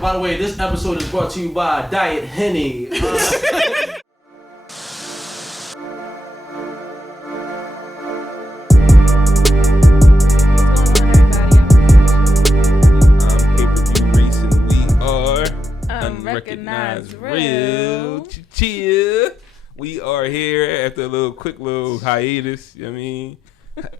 By the way, this episode is brought to you by Diet Henny. Unrecognized real. Cheer. We are here after a quick little hiatus. You know what I mean,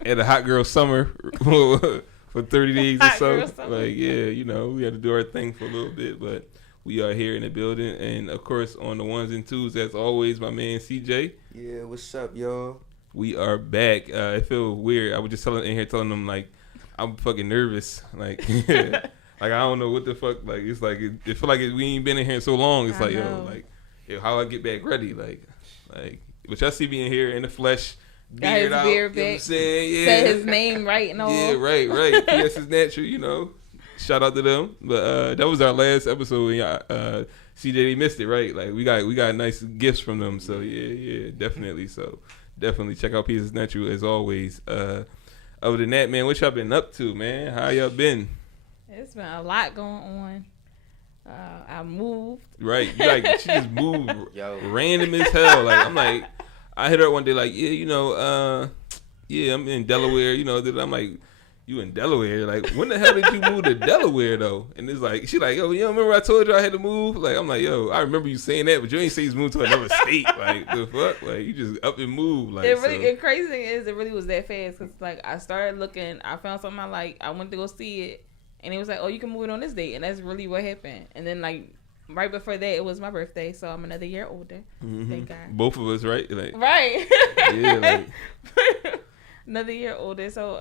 at a hot girl summer for 30 days or so. Like, yeah, you know, we had to do our thing for a little bit, but we are here in the building, and of course on the ones and twos, as always, my man CJ. Yeah, what's up, y'all? We are back. It feels weird. I was just telling them like I'm fucking nervous. Like. Like, I don't know what the fuck, like, it's like, it feel like we ain't been in here so long. It's like, yo, how I get back ready, like, but y'all see me in here in the flesh, beard out, you know what I'm saying? Yeah. Said his name right and all. Yeah, right. Yes, it's natural, you know. Shout out to them. But that was our last episode, and CJ, they missed it, right? Like, we got nice gifts from them, so yeah, definitely. So, definitely check out Pieces Natural, as always. Other than that, man, what y'all been up to, man? How y'all been? It's been a lot going on. I moved. Right. She just moved random as hell. Like, I'm like, I hit her one day like, yeah, you know, I'm in Delaware, you know. I'm like, you in Delaware? Like, when the hell did you move to Delaware, though? And it's like, she like, yo, you don't remember I told you I had to move? Like, I'm like, yo, I remember you saying that, but you ain't say you moved to another state. Like, the fuck? Like, you just up and move. Like, the crazy thing is, it really was that fast. Because, like, I started looking, I found something I like, I went to go see it. And it was like, oh, you can move it on this date. And that's really what happened. And then, like, right before that, it was my birthday. So I'm another year older. Mm-hmm. Thank God. Both of us, right? Like, right. Yeah, like. Another year older. So,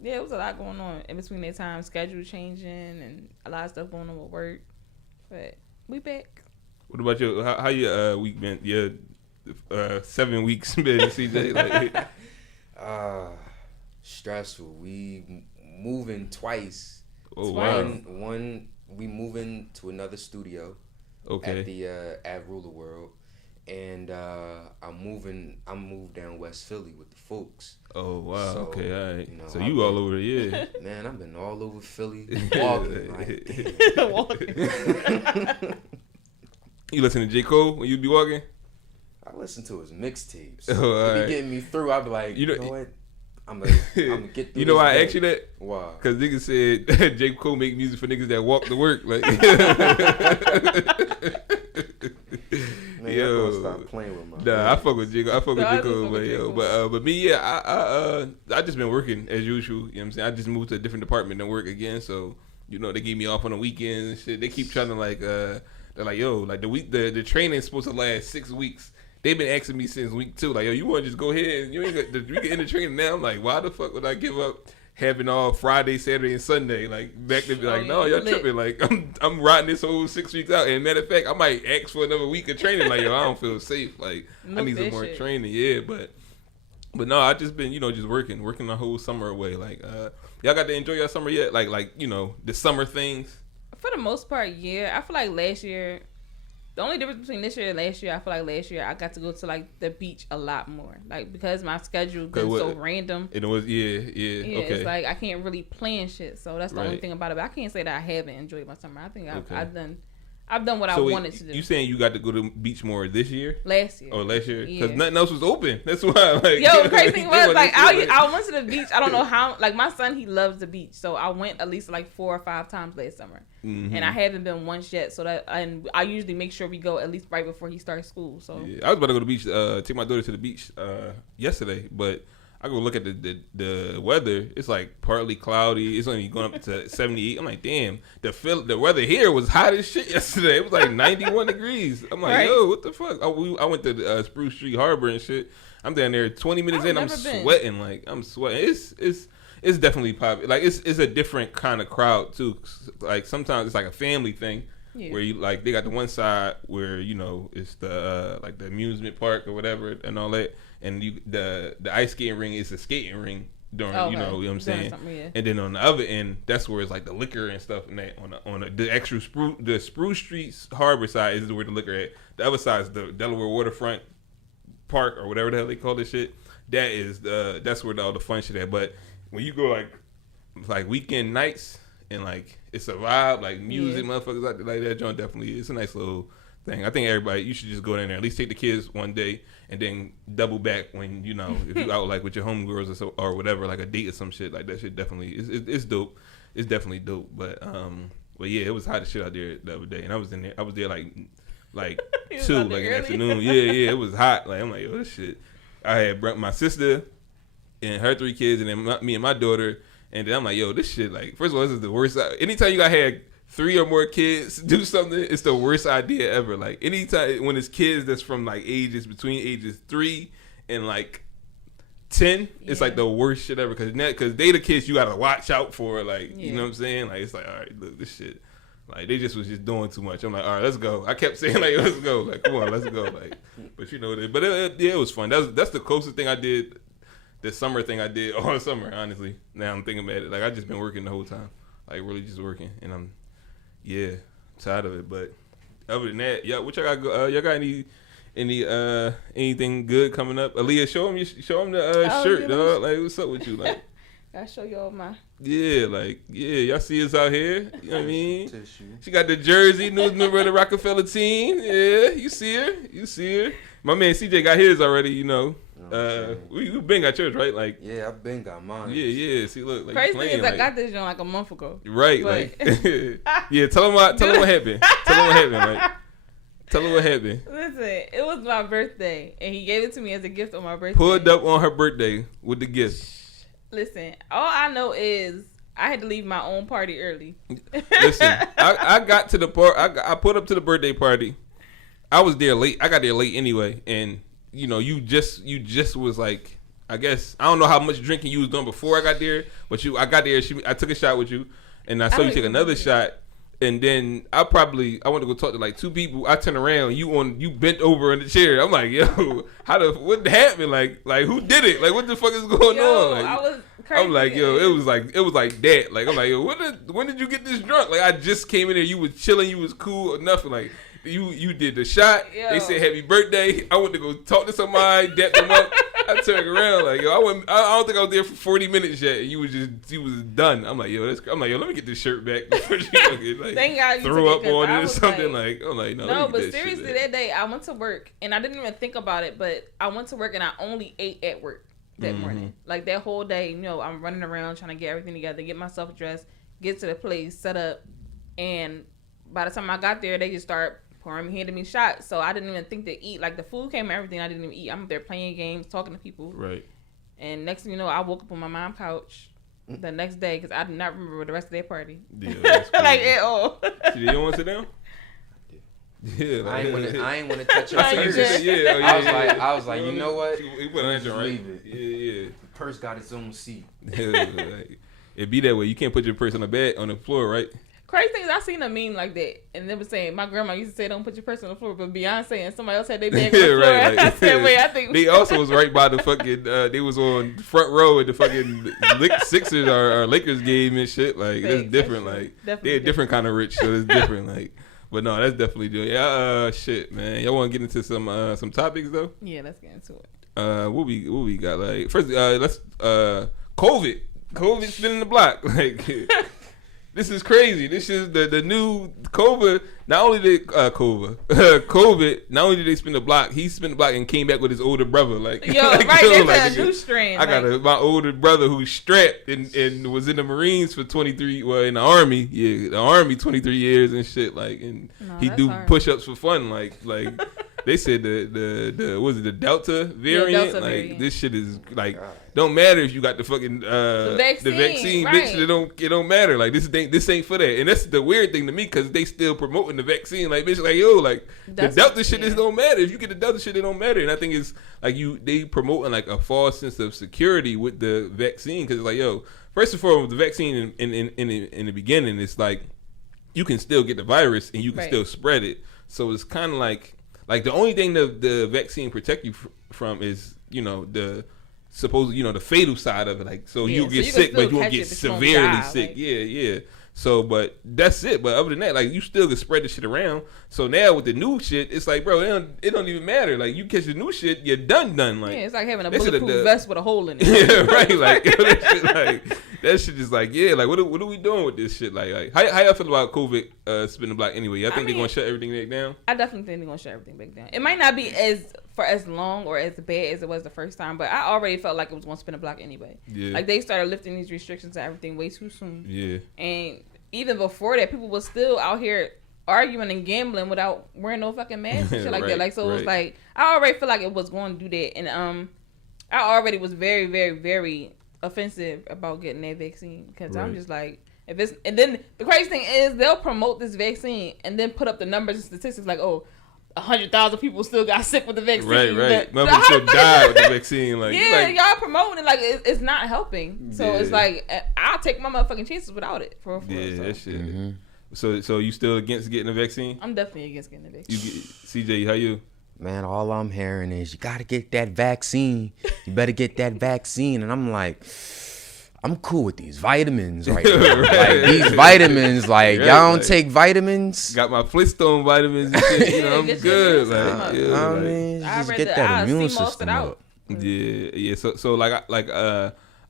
yeah, it was a lot going on in between that time. Schedule changing and a lot of stuff going on with work. But we back. What about you? How your week been? Yeah, 7 weeks been, CJ? Like, stressful. We moving twice. Oh wow! One we moving to another studio. Okay. At the at Ruler World, and I moved down West Philly with the folks. Oh wow! So, okay, all right. You know, so you all over there, yeah? Man, I've been all over Philly walking. You listen to J. Cole when you be walking? I listen to his mixtapes. Oh, he be getting me through. I be like, you know what? I'm gonna get through. You know why I day. asked you that? Why? Because niggas said J. Cole make music for niggas that walk to work. Like, man, yo, gonna stop playing with my. Nah, I fuck with J. Cole. I fuck with J. Cole, but me, yeah, I just been working as usual. You know what I'm saying? I just moved to a different department and work again. So, you know, they gave me off on the weekends and shit. They keep trying to like, they're like, yo, like the training's supposed to last 6 weeks. They've been asking me since week 2, like, yo, you want to just go ahead and you can end the training now? I'm like, why the fuck would I give up having all Friday, Saturday, and Sunday? Like, back to be like, no, y'all tripping. Like, I'm riding this whole 6 weeks out. And matter of fact, I might ask for another week of training. Like, yo, I don't feel safe. Like, I need some more training. Yeah, but no, I just been, you know, just working the whole summer away. Like, y'all got to enjoy your summer yet? Like, you know, the summer things. For the most part, yeah. I feel like last year. The only difference between this year and last year, I feel like last year I got to go to like the beach a lot more, like because my schedule been so random. It was yeah. Okay. It's like I can't really plan shit, so that's the only thing about it. But I can't say that I haven't enjoyed my summer. I think I've done what I wanted to do. You saying you got to go to the beach more this year? Last year. Oh, last year? Because nothing else was open. That's why. Like, yo, crazy thing was like I went to the beach. I don't know how. Like my son, he loves the beach, so I went at least like 4 or 5 times last summer, and I haven't been once yet. So and I usually make sure we go at least right before he starts school. So yeah, I was about to go to the beach, take my daughter to the beach yesterday, but I go look at the weather. It's like partly cloudy. It's only going up to 78. I'm like, damn. The weather here was hot as shit yesterday. It was like 91 degrees. I'm like, yo, what the fuck? I went to Spruce Street Harbor and shit. I'm down there 20 minutes in. I'm sweating. Like, I'm sweating. It's definitely popular. Like, it's a different kind of crowd too. Like, sometimes it's like a family thing. Yeah. Where you like they got the one side where you know it's the like the amusement park or whatever and all that, and the ice skating ring is the skating ring during you know what I'm saying, and then on the other end that's where it's like the liquor and stuff, and that on the actual Spruce Street Harbor side is where the liquor at. The other side is the Delaware Waterfront Park or whatever the hell they call this shit. That's where all the fun shit at. But when you go like weekend nights, and like it's a vibe, like music, motherfuckers out there, like that joint definitely is. It's a nice little thing. I think everybody, you should just go in there, at least take the kids one day, and then double back when if you out like with your homegirls or whatever, like a date or some shit. Like that shit definitely it's dope. It's definitely dope. But yeah, it was hot as shit out there the other day, and I was there like 2 like in the afternoon. Yeah, it was hot. Like I'm like, yo, this shit. I had my sister and her 3 kids, and then me and my daughter, and then I'm like, yo, this shit. Like, first of all, this is the worst. Anytime you got had 3 or more kids do something, it's the worst idea ever. Like anytime when it's kids that's from like between ages 3 and like 10, it's like the worst shit ever because they the kids you gotta watch out for. Like you know what I'm saying? Like it's like, all right, look, this shit. Like they was just doing too much. I'm like, all right, let's go. I kept saying like, let's go. Like come on, let's go. Like, but it was fun. That's the closest thing I did. The summer thing I did all summer. Honestly, now I'm thinking about it. Like I just been working the whole time. Like really just working, and I'm tired of it. But other than that, what y'all got? Y'all got anything good coming up? Aaliyah, show him the shirt, dog. Like what's up with you? Like I'll show y'all my. Y'all see us out here. You know what I mean? She got the jersey, new member of the Rockefeller team. Yeah, you see her. My man CJ got his already. We been got yours, right? Like I've been got mine. Yeah. See, look, like crazy playing, thing is I got this joint like a month ago. Right, but... yeah. Tell him what happened. Like, tell him what happened. Listen, it was my birthday, and he gave it to me as a gift on my birthday. Pulled up on her birthday with the gift. Listen, all I know is I had to leave my own party early. Listen, I got to the part. I put up to the birthday party. I was there late. I got there late anyway, and you just was like, I guess I don't know how much drinking you was doing before I got there, but I got there. I took a shot with you, and I saw you take another shot. And then I went to go talk to like 2 people. I turned around, you bent over in the chair. I'm like, yo, what happened? Like who did it? Like what the fuck is going on? Like, I was crazy. I'm like, yo, it was like that. Like I'm like, yo, when did you get this drunk? Like I just came in there, you was chilling, you was cool or nothing. Like you did the shot. Yo. They said happy birthday. I went to go talk to somebody, dap them up. I turned around like, yo, I don't think I was there for 40 minutes yet. And you was done. I'm like, yo, let me get this shirt back before you like, thank God you threw up on it or something. Like, I'm like, no. No, but seriously, that day I went to work and I didn't even think about it. But I went to work and I only ate at work that morning. Like that whole day, I'm running around trying to get everything together, get myself dressed, get to the place, set up, and by the time I got there, they just start handing me shots, so I didn't even think to eat. Like the food came and everything, I didn't even eat. I'm there playing games, talking to people. Right. And next thing you know, I woke up on my mom's couch the next day because I did not remember the rest of their party. Yeah, like at all. You don't want to sit down? Yeah, like, I ain't want to touch your purse. Yeah, I was like, you know what? You put on right. Leave it. Yeah. The purse got its own seat. It be that way. You can't put your purse on the floor, right? Crazy thing is, I seen a meme like that, and they were saying my grandma used to say, "Don't put your purse on the floor," but Beyonce and somebody else had their bag on the floor. Right, like, I said, "Wait, I think." They also was right by the fucking. They was on front row at the fucking Sixers or Lakers game and shit. Like that's different. Like they're a different kind of rich, so it's different. Like, but no, that's definitely good. Yeah, shit, man. Y'all want to get into some topics though? Yeah, let's get into it. What we got? Like first, let's COVID. COVID's been in the block. Like. This is crazy. This is the new COVID. Not only did COVID, not only did they spin the block, he spin the block and came back with his older brother. Like, yo, like, right, that's a new strain. I got my older brother who's strapped and was in the Marines for 23. Well, in the Army, the Army 23 years and shit. Like, and he do push-ups for fun. Like. They said the Delta variant? Variant. This shit is like don't matter if you got the fucking the vaccine, right. Bitch. It don't matter. Like this ain't for that. And that's the weird thing to me because they still promoting the vaccine. Like bitch, like yo, like the Delta shit is don't matter. If you get the Delta shit, it don't matter. And I think it's like they promoting like a false sense of security with the vaccine because it's like yo, first and foremost, the vaccine in the beginning, it's like you can still get the virus and you can still spread it. So it's kind of like the only thing the vaccine protect you from is, the supposed, the fatal side of it. Like, so you'll get sick, but you won't get severely sick. Yeah. So, but that's it. But other than that, like, you still can spread the shit around. So now with the new shit, it's like, bro, it don't even matter. Like, you catch the new shit, you're done. Like, yeah, it's like having a bulletproof vest with a hole in it. Yeah, right. Like, that shit is like, yeah, like, what are we doing with this shit? Like how y'all feel about COVID spinning the block anyway? I think they're gonna shut everything back down. I definitely think they're gonna shut everything back down. It might not be as long or as bad as it was the first time, but I already felt like it was gonna spin the block anyway. Yeah. Like, they started lifting these restrictions and everything way too soon. Yeah. And even before that, people were still out here arguing and gambling without wearing no fucking mask and shit like that. Like, so it was like, I already feel like it was going to do that. And I already was very, very, very offensive about getting that vaccine, because I'm just like, if it's, and then the crazy thing is, they'll promote this vaccine and then put up the numbers and statistics like, 100,000 people still got sick with the vaccine. Right. Motherfuckers still died with the vaccine. Like, yeah, y'all promoting it like it's not helping. So it's like, I'll take my motherfucking chances without it. For that shit. Mm-hmm. So you still against getting the vaccine? I'm definitely against getting the vaccine. CJ, how you? Man, all I'm hearing is you gotta get that vaccine. You better get that vaccine. And I'm like, I'm cool with these vitamins right now. Like, these vitamins, like, y'all don't take vitamins. Got my Flintstone vitamins and shit. I'm good. Like, I mean, just get that immune system up. Yeah. So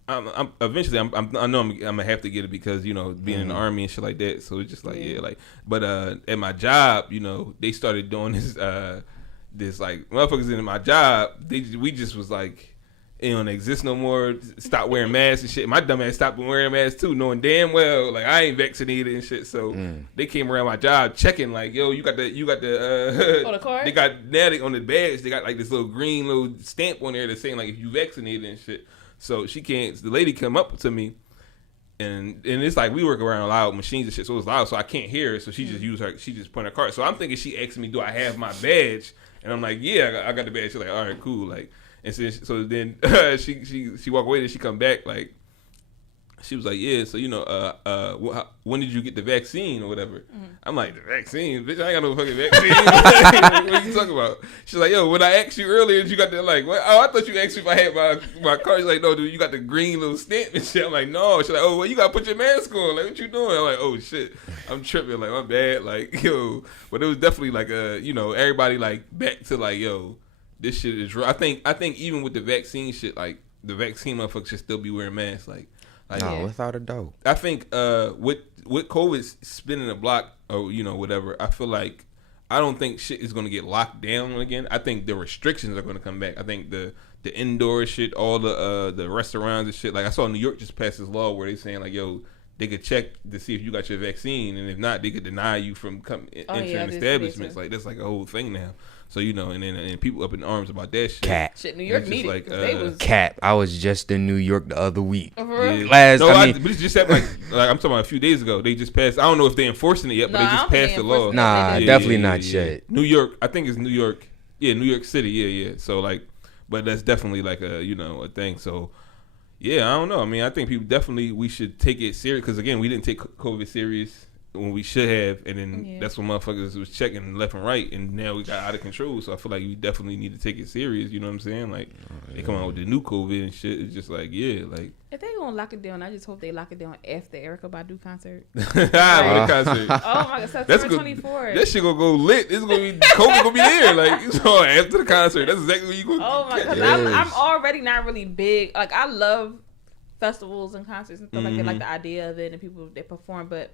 I'm eventually I know I'm gonna have to get it, because being in the army and shit like that. So it's just like but at my job, they started doing this like, motherfuckers in my job, we just was like, it don't exist no more. Stop wearing masks and shit. My dumb ass stopped wearing masks too, knowing damn well like I ain't vaccinated and shit. So they came around my job checking like, yo, you got the the card? They got on the badge. They got like this little green little stamp on there that's saying like if you vaccinated and shit. So the lady come up to me, and it's like we work around loud machines and shit, so it's loud, so I can't hear it. So she just point her card. So I'm thinking she asked me, do I have my badge? And I'm like, yeah, I got the badge. She's like, all right, cool, like. And so then she walk away, and she come back like, she was like, yeah, so when did you get the vaccine or whatever? I'm like, the vaccine? Bitch, I ain't got no fucking vaccine. What are you talking about? She's like, yo, when I asked you earlier, you got that, like, what? Oh, I thought you asked me if I had my card. She's like, no, dude, you got the green little stamp and shit. I'm like, no. She's like, oh, well, you got to put your mask on. Like, what you doing? I'm like, oh, shit. I'm tripping. Like, my bad. Like, yo. But it was definitely like, everybody, like, back to, like, yo, this shit is real. I think even with the vaccine shit, like, the vaccine motherfuckers should still be wearing masks. Like, no, without a doubt. I think with COVID spinning the block or whatever, I feel like I don't think shit is gonna get locked down again. I think the restrictions are gonna come back. I think the indoor shit, all the restaurants and shit. Like, I saw New York just passed this law where they saying like, yo, they could check to see if you got your vaccine, and if not, they could deny you from entering establishments. Like, that's like a whole thing now. So and people up in arms about that shit. Cat. Shit, New York needed. Like, Cat. I was just in New York the other week. Yeah. But it's just happened like I'm talking about a few days ago. They just passed. I don't know if they're enforcing it yet, but they just passed the law. Nah, definitely not yet. New York. I think it's New York. Yeah, New York City. Yeah. So like, but that's definitely like a a thing. So yeah, I don't know. I mean, I think we should take it serious, because again, we didn't take COVID serious when we should have, and then that's when motherfuckers was checking left and right, and now we got out of control. So I feel like we definitely need to take it serious. You know what I'm saying? Like, they come out with the new COVID and shit. It's just like, like, if they gonna lock it down, I just hope they lock it down after the Erykah Badu concert. Concert. Oh my god, September 24th. That shit gonna go lit. It's gonna be COVID gonna be there. Like, so after the concert, that's exactly what you gonna. Oh my god, I'm already not really big. Like, I love festivals and concerts and stuff like that, like the idea of it and people that perform, but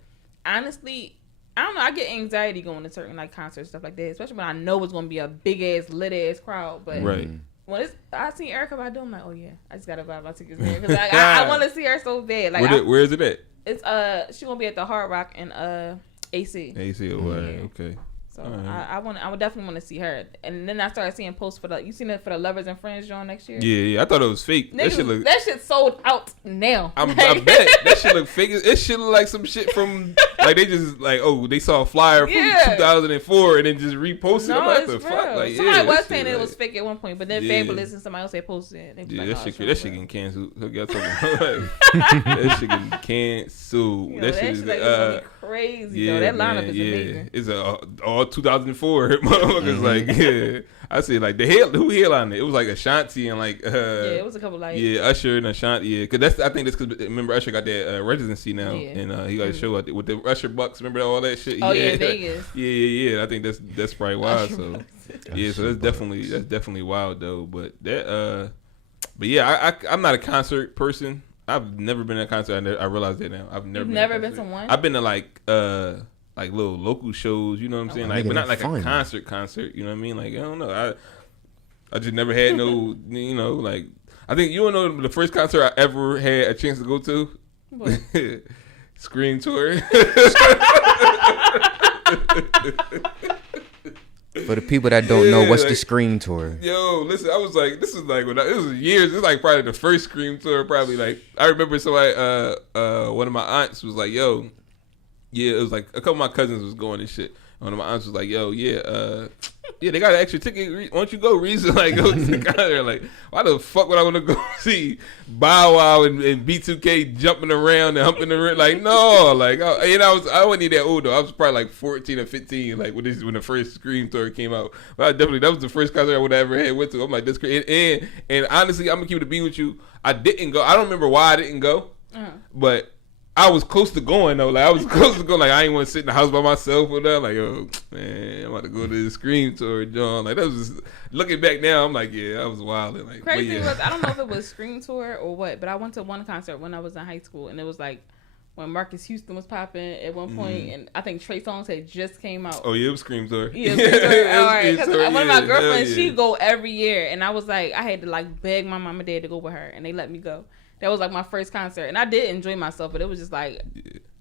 honestly, I don't know. I get anxiety going to certain like concerts, stuff like that, especially when I know it's gonna be a big ass lit ass crowd. But when I see Erykah Badu, I'm like, oh yeah, I just gotta buy my tickets there, because I want to see her so bad. Like, where is it at? It's she gonna be at the Hard Rock in AC. AC, okay. So I would definitely want to see her. And then I started seeing posts for you seen it for the Lovers and Friends joint next year? Yeah, I thought it was fake. Niggas, that shit sold out now. I bet that shit look fake. It shit look like some shit from Like they just like, oh, they saw a flyer from 2004 and then just reposted. No, I'm like, it's what the real. fuck? Like, somebody was that saying shit, it was fake at one point, but then Fabulous and somebody else had posted it. And they was like, that shit getting canceled. That shit getting canceled. You know, that shit is crazy though. That lineup is amazing. It's all 2004 motherfuckers. Like, I see like who headlined it? It was like Ashanti and like it was a couple like Usher and Ashanti. Yeah, because I think that's because remember Usher got that residency now, and he got a show out there with the Usher Bucks. Remember all that shit? Oh yeah, Vegas. Yeah. I think that's probably wild. So so that's definitely wild though. But I'm not a concert person. I've never been at a concert. I realized that now. I've never been to one. I've been to like little local shows, you know what I'm saying? Like, but not like a concert, you know what I mean? Like, I don't know. I just never had no, you know, like, I think, you know, the first concert I ever had a chance to go to? What? Scream Tour. For the people that don't know, what's the Scream Tour? Yo, listen, I was like, this is like, this was years, this is like probably the first Scream Tour, probably like, I remember somebody, one of my aunts was like, yo, yeah, it was like a couple of my cousins was going and shit. One of my aunts was like, "Yo, they got an extra ticket. Why don't you go, Reason? Like, go to the concert. Like, why the fuck would I want to go see Bow Wow and B2K jumping around and humping the ring? Like, no, like, I wasn't even that old though. I was probably like 14 or 15, like when the first Scream Tour came out. But that was the first concert I would have ever had went to. I'm like, this crazy. And honestly, I'm gonna keep it a beat with you. I didn't go. I don't remember why I didn't go, but I was close to going though. Like I was close to going. Like I ain't want to sit in the house by myself or that. Like, oh man, I'm about to go to the Scream Tour, John. Like that was just, looking back now. I'm like, yeah, I was wild. Like crazy was I don't know if it was Scream Tour or what, but I went to one concert when I was in high school, and it was like when Marcus Houston was popping at one point, and I think Trey Songz had just came out. Oh yeah, it was Scream Tour. Yeah, Scream Tour. All right, because one of my girlfriends, she go every year, and I was like, I had to like beg my mom and dad to go with her, and they let me go. That was like my first concert, and I did enjoy myself, but it was just like,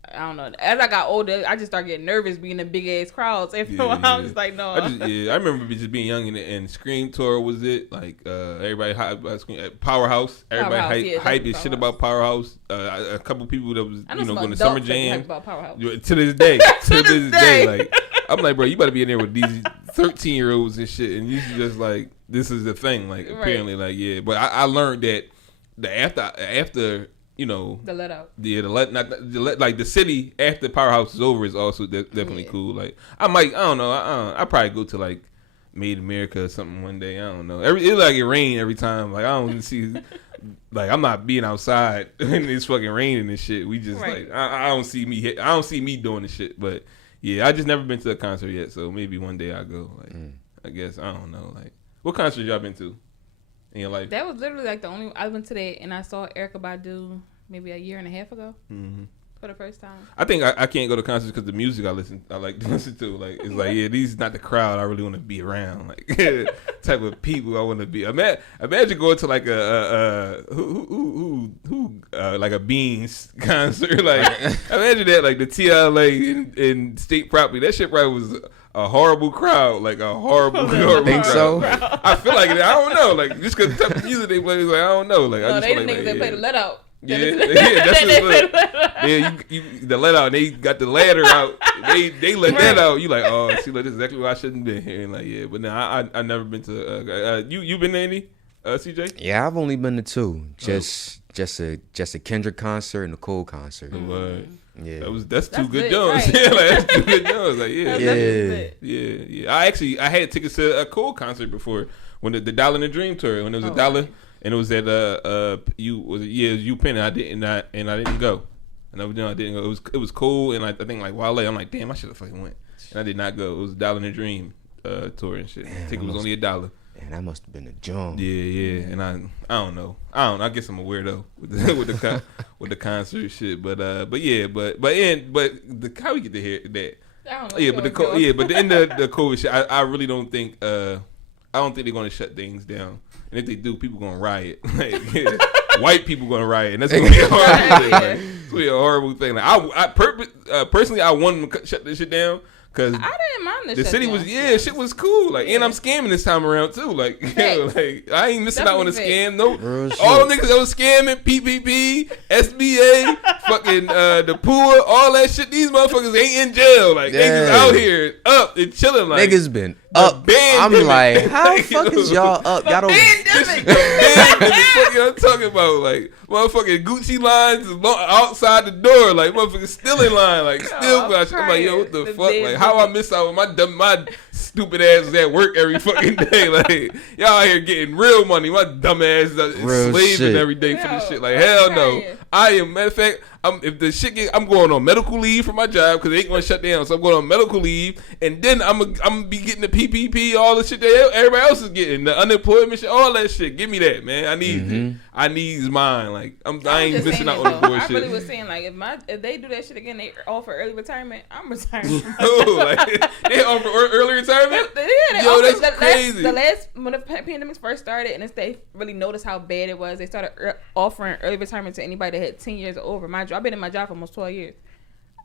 I don't know. As I got older, I just started getting nervous being in big ass crowds. After a while, I was just like, no. I remember just being young and Scream Tour was it. Like everybody hype about Scream, Powerhouse. Everybody hype his shit about Powerhouse. A couple people that was going to Summer Jam. About Powerhouse. To this day, like I'm like, bro, you better be in there with these 13-year-olds and shit, and you just like, this is the thing. Like apparently, like but I learned that. After the let out, like the city after Powerhouse is over is also definitely cool. Like I don't know, I probably go to like Made America or something one day. I don't know. It's like it rain every time. Like I don't even see. Like I'm not being outside when it's fucking raining and shit. We just like I don't see me doing the shit. But yeah, I just never been to a concert yet. So maybe one day I go. Like I guess I don't know. Like what concert y'all been to? In your life? That was literally like the only I went to that, and I saw Erykah Badu maybe a year and a half ago for the first time. I think I can't go to concerts because the music I like to listen to. Like it's like these not the crowd I really want to be around. Like type of people I want to be. Imagine going to like a like a Beans concert. Like imagine that, like the TLA in State Property. That shit probably was a horrible crowd, like a horrible think crowd. So? I feel like it. I don't know, like just because the type of music they play is like I don't know, like no, I just they feel the like, niggas that play the let out. Yeah, that's what you the let out. They got the ladder out. They let that out. You like, oh, see, like this is exactly why I shouldn't be here. And like, but now I never been to. You been to any? CJ? Yeah, I've only been to two. Just a Kendrick concert and a Cole concert. Yeah, that's two good Jones. Right. Yeah, like that's two good Jones. Like yeah. I had tickets to a Cole concert before when the Dollar and the Dream tour when it was a dollar and it was at U Penn and I didn't go. And I didn't go. It was cool and I think like Wale. I'm like damn, I should have fucking went. And I did not go. It was a Dollar and the Dream tour and shit. The ticket was only $1. And that must have been a jump. Yeah. And I don't know. I guess I'm a weirdo with the concert shit. But how we get to hear that? I don't know. Yeah, but the end of the COVID shit, I really don't think I don't think they're gonna shut things down. And if they do, people gonna riot. Like white people gonna riot, and that's gonna be a horrible thing. Like, it's gonna be a horrible thing. Like personally, I want them to shut this shit down. Cause I didn't mind the city was shit was cool. Like, and I'm scamming this time around too. Like, like I ain't missing out on the scam. No, all the niggas that was scamming, PPP, SBA, fucking the poor, all that shit. These motherfuckers ain't in jail. Like, they just out here up and chilling. Like, niggas been up. I'm like, how the fuck is y'all up? Y'all don't. What y'all talking about? Like, motherfucking Gucci lines outside the door. Like, motherfuckers still in line. Like, still. I'm like, yo, what the fuck? Like, how I miss out on my stupid ass is at work every fucking day. Like, y'all out here getting real money. My dumb ass is slaving every day for this shit. Like, hell no. I am, matter of fact, if the shit I'm going on medical leave for my job because they ain't gonna shut down. So I'm going on medical leave, and then I'm gonna be getting the PPP, all the shit that everybody else is getting, the unemployment shit, all that shit. Give me that, man. I need it. I need mine. Like I ain't missing out on the bullshit. I really was saying like if they do that shit again, they offer early retirement. I'm retiring. Like, they offer early retirement. Yo, that's crazy. When the pandemic first started, and they really noticed how bad it was, they started offering early retirement to anybody that had 10 years or over. I've been in my job for almost 12 years.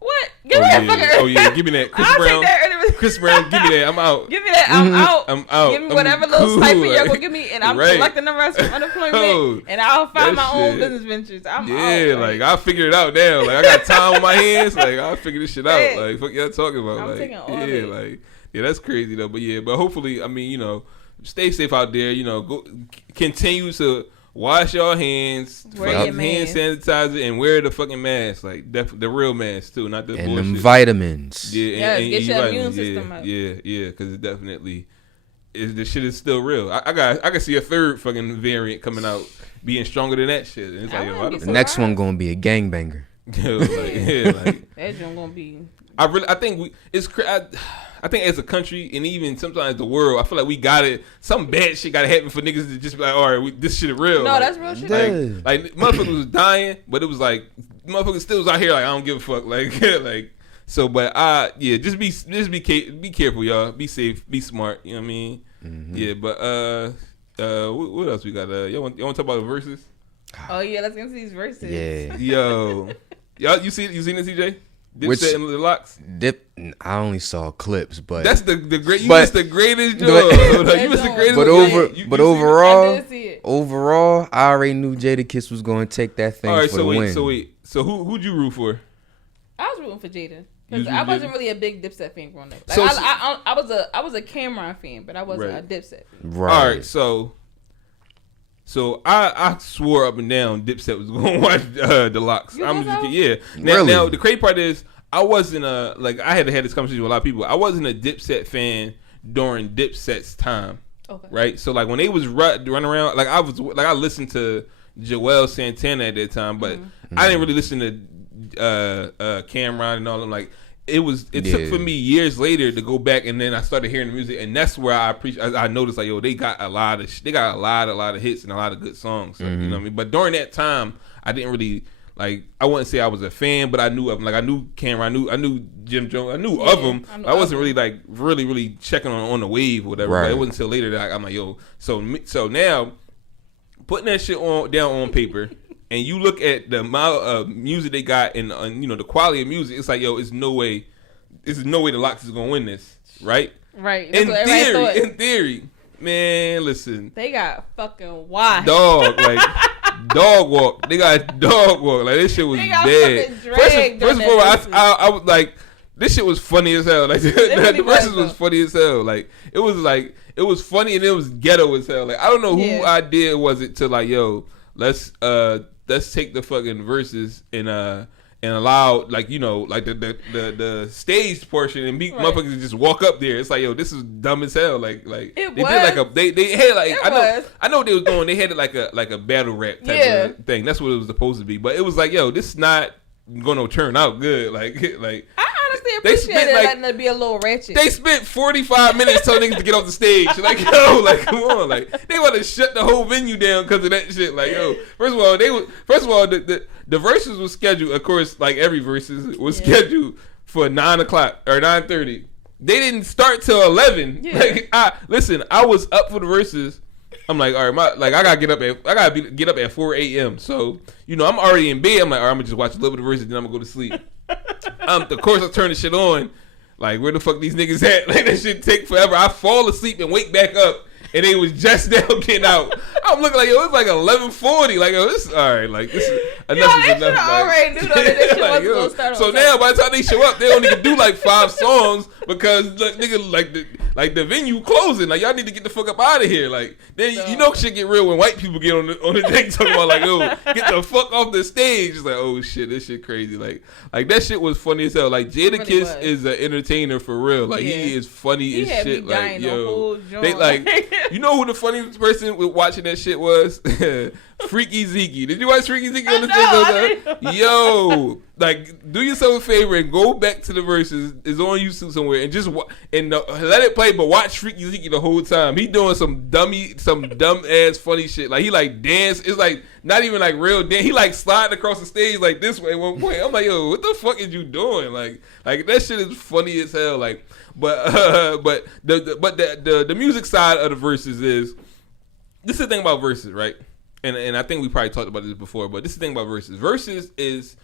What? Give me that fucking early. Oh yeah, give me that. Chris Brown, give me that. I'm out. Give me that. I'm out. I'm out. Give me whatever little stipend you're gonna give me, and I'm collecting the rest from unemployment, and I'll find my own business ventures. I'm out. Like I'll figure it out now. Like I got time on my hands. Like I'll figure this shit out. Like fuck y'all talking about. I'm like taking all of it. Like that's crazy though. But hopefully, I mean, stay safe out there. Go continue to wash your hands, hand sanitizer, and wear the fucking mask, like the real mask too, not the and bullshit. them vitamins. Yeah, get your immune system up. Yeah, because it definitely the shit is still real. I can see a third fucking variant coming out being stronger than that shit. And it's like, the next one gonna be a gangbanger. That one gonna be. I think I think as a country and even sometimes the world, I feel like we got it. Some bad shit got to happen for niggas to just be like, all right, this shit is real. No, that's real shit. Like motherfuckers was dying, but it was like motherfuckers still was out here like I don't give a fuck. Like so, but just be careful, y'all. Be safe, be smart. You know what I mean? Mm-hmm. Yeah, but what else we got? Y'all want to talk about the verses? Oh yeah, let's get into these verses. Yeah. Yo, y'all, you seen this, CJ? Dipset and the Locks? I only saw clips, but that's the great. You missed the greatest job. You missed the greatest. But overall, I already knew Jadakiss was going to take that thing for the win. So who'd you root for? I was rooting for Jada because I wasn't really a big Dipset fan growing up. Like, I was a Cameron fan, but I wasn't a Dipset fan. Right. All right. So I swore up and down Dipset was going to watch the Locks. Now the crazy part is I wasn't I had this conversation with a lot of people. I wasn't a Dipset fan during Dipset's time. Okay. Right. So like when they was running around, like I listened to Joel Santana at that time, but I didn't really listen to Cameron and all them. Like it took for me years later to go back, and then I started hearing the music, and that's where I noticed like, yo, they got a lot of hits and a lot of good songs. So, you know what I mean? But during that time, I didn't really like. I wouldn't say I was a fan, but I knew of them. Like I knew Cameron, I knew Jim Jones, I knew of them. I wasn't really like really checking on the wave or whatever. Right. But it wasn't until later that I'm like, yo. So now putting that shit down on paper. And you look at the amount of music they got and the quality of music, it's like, yo, there's no way the Locks is gonna win this, right? Right. In theory, man, listen. They got fucking washed. Dog walk. They got dog walk. Like this shit was dead. First of all, I was like, this shit was funny as hell. Like the verses was funny as hell. Like it was funny and it was ghetto as hell. Like I don't know who idea was it to like, yo, let's take the fucking verses and allow like the stage portion and motherfuckers just walk up there. It's like, yo, this is dumb as hell. Like they did they had like I know what they was doing. They had it like a battle rap type of thing. That's what it was supposed to be. But it was like, yo, this is not gonna turn out good. Like I honestly appreciate it letting it be a little ratchet. They spent 45 minutes telling niggas to get off the stage. Like, yo, like, come on. Like, they want to shut the whole venue down because of that shit. Like, yo, first of all, the verses was scheduled, of course, like every verses was scheduled for 9 o'clock or 9:30. They didn't start till 11. Yeah. Like, I was up for the verses. I'm like, all right, I gotta get up at 4 a.m. So, I'm already in bed. I'm like, all right, I'm gonna just watch a little bit of verses, then I'm gonna go to sleep. Of course, I turn the shit on. Like, where the fuck these niggas at? Like, that shit take forever. I fall asleep and wake back up, and they was just now getting out. I'm looking like, yo, it's like 11:40. Like, yo, this all right. Like, this is enough is enough. Like, already knew that this shit like, wasn't gonna start on so time. now, by the time they show up, they only can do like 5 songs because like, nigga, like the venue closing. Like, y'all need to get the fuck up out of here. Like, then you know shit get real when white people get on the deck talking about like, yo, get the fuck off the stage. It's like, oh shit, this shit crazy. Like that shit was funny as hell. Like, Jadakiss is an enteaky for real. Like, he is funny as shit. Like, yo, they like, you know who the funniest person with watching that shit was? Freaky Zeke. Did you watch Freaky Zeke on the thing? Yo, like, do yourself a favor and go back to the verses. It's on YouTube somewhere and just let it play. But watch Freaky Zeke the whole time. He doing some dumb ass funny shit. Like, he like dance. It's like not even like real dance. He like sliding across the stage like this way at one point. I'm like, yo, what the fuck is you doing? Like that shit is funny as hell. Like, but the music side of the verses is, this is the thing about verses, right? And I think we probably talked about this before, but this is the thing about verses. Verses is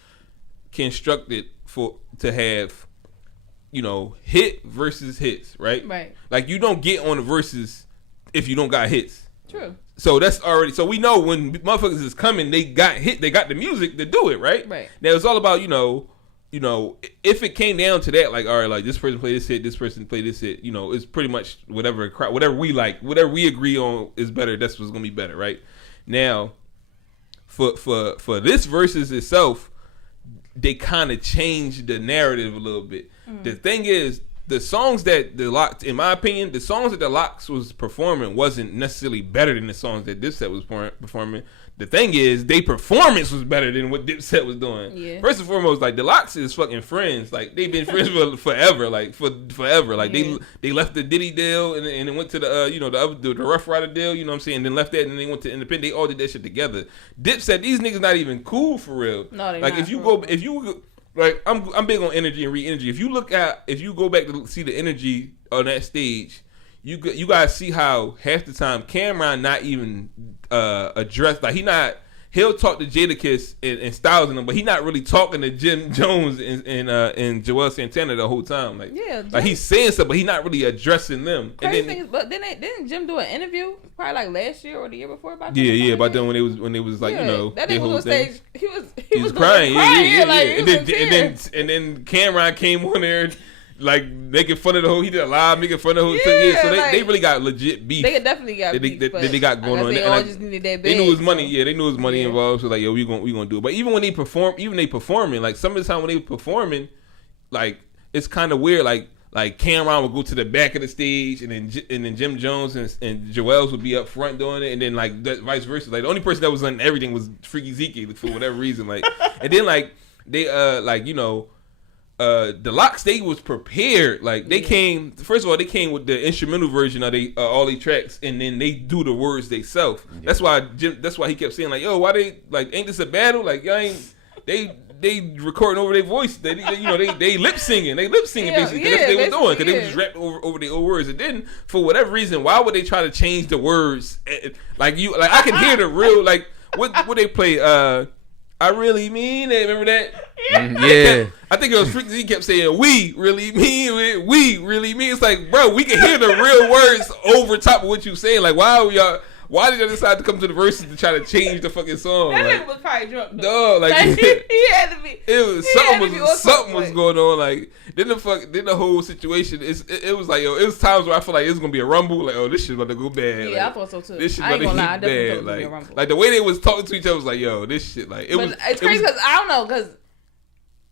constructed to have, you know, hit versus hits, right? Right. Like, you don't get on the verses if you don't got hits. True. So that's already, so we know when motherfuckers is coming, they got the music to do it, right? Right. Now it's all about, you know, if it came down to that, like, all right, like, this person play this hit, this person play this hit, you know, it's pretty much whatever we like, whatever we agree on is better, that's what's gonna be better, right? Now, for this versus itself, they kind of changed the narrative a little bit. The thing is, the songs that the Lox, in my opinion, the songs that the Lox was performing wasn't necessarily better than the songs that Dipset was performing. The thing is, their performance was better than what Dipset was doing. Yeah. First and foremost, like, the Lox is fucking friends. Like, they've been friends for forever. Like, forever. Like, they left the Diddy deal and then went to the Rough Rider deal. You know what I'm saying? And then left that and then they went to Independent. They all did that shit together. Dipset, these niggas not even cool for real. No, they're like, not. Like, I'm big on energy and re-energy. If you go back to see the energy on that stage, you guys see how half the time Cameron not even addressed, like, he'll talk to Jadakiss and Styles and them, but he not really talking to Jim Jones and Joel Santana the whole time. Like, like, he's saying stuff, but he not really addressing them. Crazy and then, thing is, but didn't Jim do an interview probably like last year or the year before about about them when they was like, you know, that their nigga whole was on thing. stage. He was crying, like, and then Cameron came on there, like, making fun of the whole. He did a live making fun of the whole thing. Yeah, so they really got legit beef. They definitely got beef. They got going on. They all just needed that bag. They knew it was money. Yeah, they knew it was money involved. So like, yo, we gonna do it. But even when they performing, like, some of the time when they performing, like, it's kind of weird. Like Cameron would go to the back of the stage, and then Jim Jones and Joel's would be up front doing it, and then like that, vice versa. Like, the only person that was on everything was Freaky Zeke for whatever reason. Like, and then like they like, you know, the Lox, they was prepared. Like, they came, first of all, they came with the instrumental version of all these tracks, and then they do the words they self. Yeah. That's why he kept saying, like, yo, why they, like, ain't this a battle? Like, y'all ain't, they recording over their voice. They lip singing. They lip singing basically. That's what they were doing, because they was rapping over their old words. And then for whatever reason, why would they try to change the words? Like, I can hear the real, like, what they play. I really mean it. Remember that? Yeah. I think it was Freaky. He kept saying, "We really mean it. We really mean." It's like, bro, we can hear the real words over top of what you saying. Like, why did y'all decide to come to the verses to try to change the fucking song? That like, nigga was probably drunk. No, like, he had to be. It was something was going on. Like, then the whole situation. It was like, yo, it was times where I feel like it's gonna be a rumble. Like, oh, this shit about to go bad. Yeah, like, I thought so too. This shit I ain't about to gonna lie, I get definitely bad. thought it was gonna be a rumble. Like the way they was talking to each other was like, yo, this shit. Like, it's crazy because I don't know, because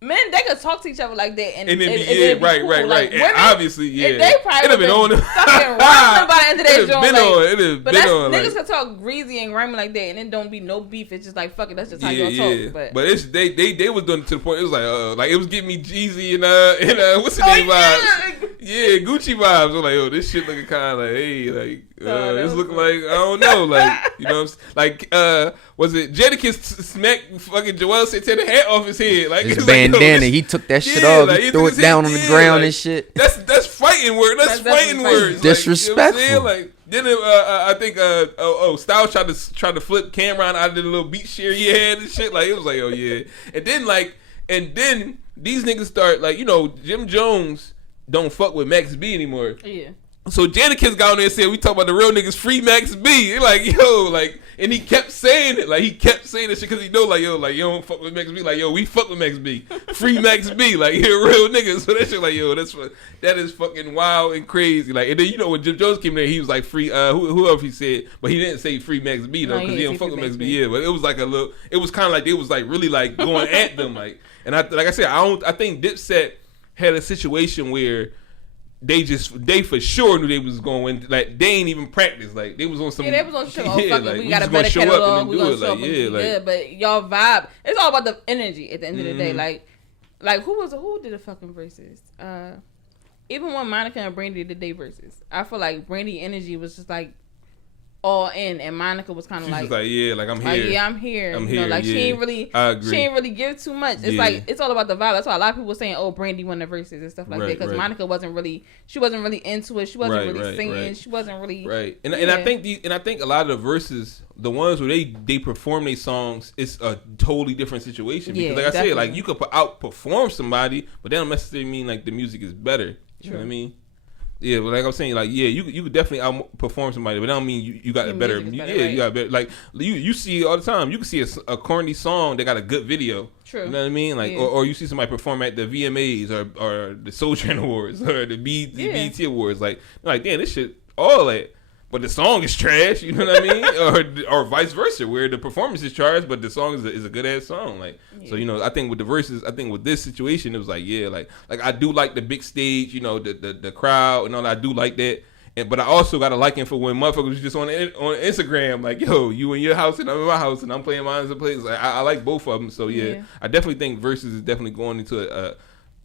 men, they could talk to each other like that, and then be right. Like, and women, obviously, yeah, they probably it'd have been on them. fucking rambling by the end of that joint. But niggas can talk greasy and grimy like that, and it don't be no beef. It's just like, fuck it, that's just how y'all talk. But it's they was doing it to the point. It was like it was giving me Jeezy and what's the name vibes? Yeah, Gucci vibes. I'm like, oh, this shit looking kind of like, hey, like this looking like, I don't know, like, you know what I'm saying? Like, was it Jadakiss smacked fucking Joel Santana hat off his head? Like, his bandana, he took that shit off, like, he threw it down on the ground like, and shit. That's fighting word. That's fighting words. Disrespectful. Like, you know what I'm saying? Like, then I think Styles tried to flip Cameron out of the little beat share he had and shit. Like, it was like, oh yeah. And then these niggas start, like, you know, Jim Jones don't fuck with Max B anymore. Yeah. So Jadakiss got on there and said, we talk about the real niggas free Max B. They're like, yo, like, and he kept saying it. Like, he kept saying that shit because he know, like, yo, like, you don't fuck with Max B. Like, yo, we fuck with Max B. Free Max B. Like, you're a real nigga. So that shit, like, yo, that is fucking wild and crazy. Like, and then, you know, when Jim Jones came there, he was like, free, who else he said, but he didn't say free Max B, though, because he don't fuck with Max B. Yeah, but it was like it was kind of like, it was like really like going at them. Like, and like I said, I think Dipset had a situation where they for sure knew they was going, like, they ain't even practice. Like, they was on some. Yeah, they was on show. Oh, yeah, fuck like, it. We got a better catalog. We gonna show up and be good. But y'all vibe. It's all about the energy at the end of the day. Like who did the fucking verses? Even when Monica and Brandy did their verses, I feel like Brandy energy was just like all in, and Monica was kind of like, yeah, like I'm here. Like, yeah, I'm here. I'm you know, here. like yeah. she ain't really give too much. It's like it's all about the vibe. That's why a lot of people were saying, "Oh, Brandy won the verses and stuff like that," because Monica wasn't really into it. She wasn't really singing. She wasn't really And I think a lot of the verses, the ones where they perform their songs, it's a totally different situation. Because like I said, like you could outperform somebody, but that don't necessarily mean like the music is better. You know what I mean? Yeah, but like I'm saying, like, yeah, you could definitely outperform somebody, but that don't mean you got a better. You got better. Like you see it all the time. You can see a corny song that got a good video. True. You know what I mean? Like, or you see somebody perform at the VMAs or the Soul Train Awards or the BET Awards. Like damn, this shit all that. But the song is trash, you know what I mean, or vice versa, where the performance is trash, but the song is a good ass song. Like, so you know, I think with the verses, I think with this situation, it was like, yeah, like I do like the big stage, you know, the crowd and all that. I do like that, but I also got a liking for when motherfuckers was just on Instagram, like, yo, you in your house and I'm in my house and I'm playing mine as a place. Like, I like both of them, so yeah, I definitely think verses is definitely going into a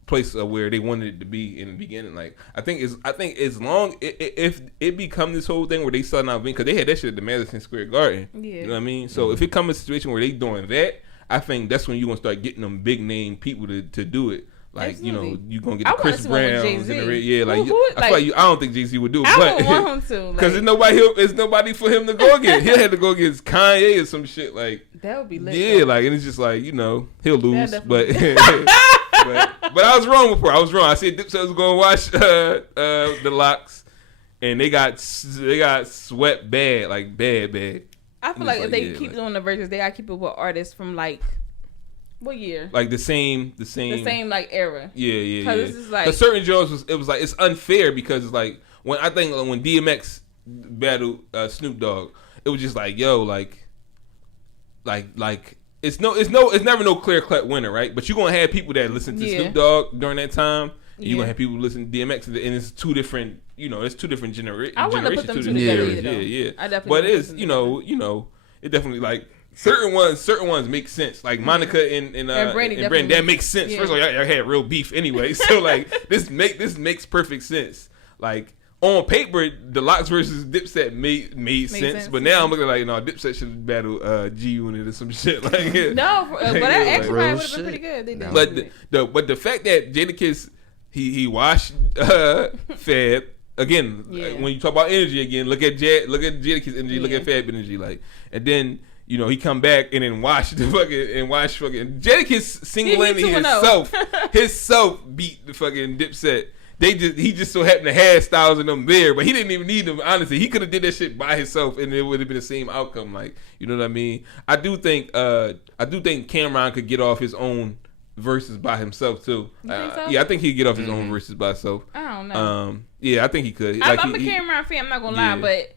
place where they wanted it to be in the beginning. Like I think as long if it become this whole thing where they selling out, because they had that shit at the Madison Square Garden. You know what I mean? So if it comes a situation where they doing that, I think that's when you gonna start getting them big name people to do it. Like, absolutely. You know, you gonna get the Chris Browns and the I feel like I don't think Jay-Z would do it, but want him to, because there's nobody for him to go against. He'll have to go against Kanye or some shit like that. Would be lit. Yeah, like, and it's just like, you know, he'll lose, but. But I was wrong before. I was wrong. I said Dipset was going to watch the Locks, and they got swept bad, like bad. I feel like if they keep doing the verses, they got to keep it with artists from like what year? Like the same like era. Yeah. Because this is like, because certain jokes it was like it's unfair because it's like when DMX battled Snoop Dogg, it was just like, yo, like. It's never no clear cut winner, right? But you're gonna have people that listen to Snoop Dogg during that time. And you're gonna have people listen to DMX, and it's two different, it's two different generations. I want to put them two together. Yeah. I definitely. But it's it definitely like certain ones make sense. Like Monica and Brandy, that makes sense. First of all, y'all had real beef anyway, so like this makes perfect sense. Like. On paper, the Locks versus Dipset made sense, but now I'm looking like, no, Dipset should battle G Unit or some shit like it. No, but that actually would have been pretty good. They did. But the fact that Jadakiss he washed Fab again. When you talk about energy again, look at Jadakiss energy, look at Fab energy, like, and then. You know, he come back and then watch fucking Jadakiss single-handedly himself beat the fucking Dipset. He just so happened to have Styles in them there, but he didn't even need them. Honestly, he could have did that shit by himself, and it would have been the same outcome. Like, you know what I mean? I do think Cameron could get off his own verses by himself too. You think so? Yeah, I think he'd get off his own verses by himself. I don't know. Yeah, I think he could. I'm a Cameron fan. I'm not gonna lie, but.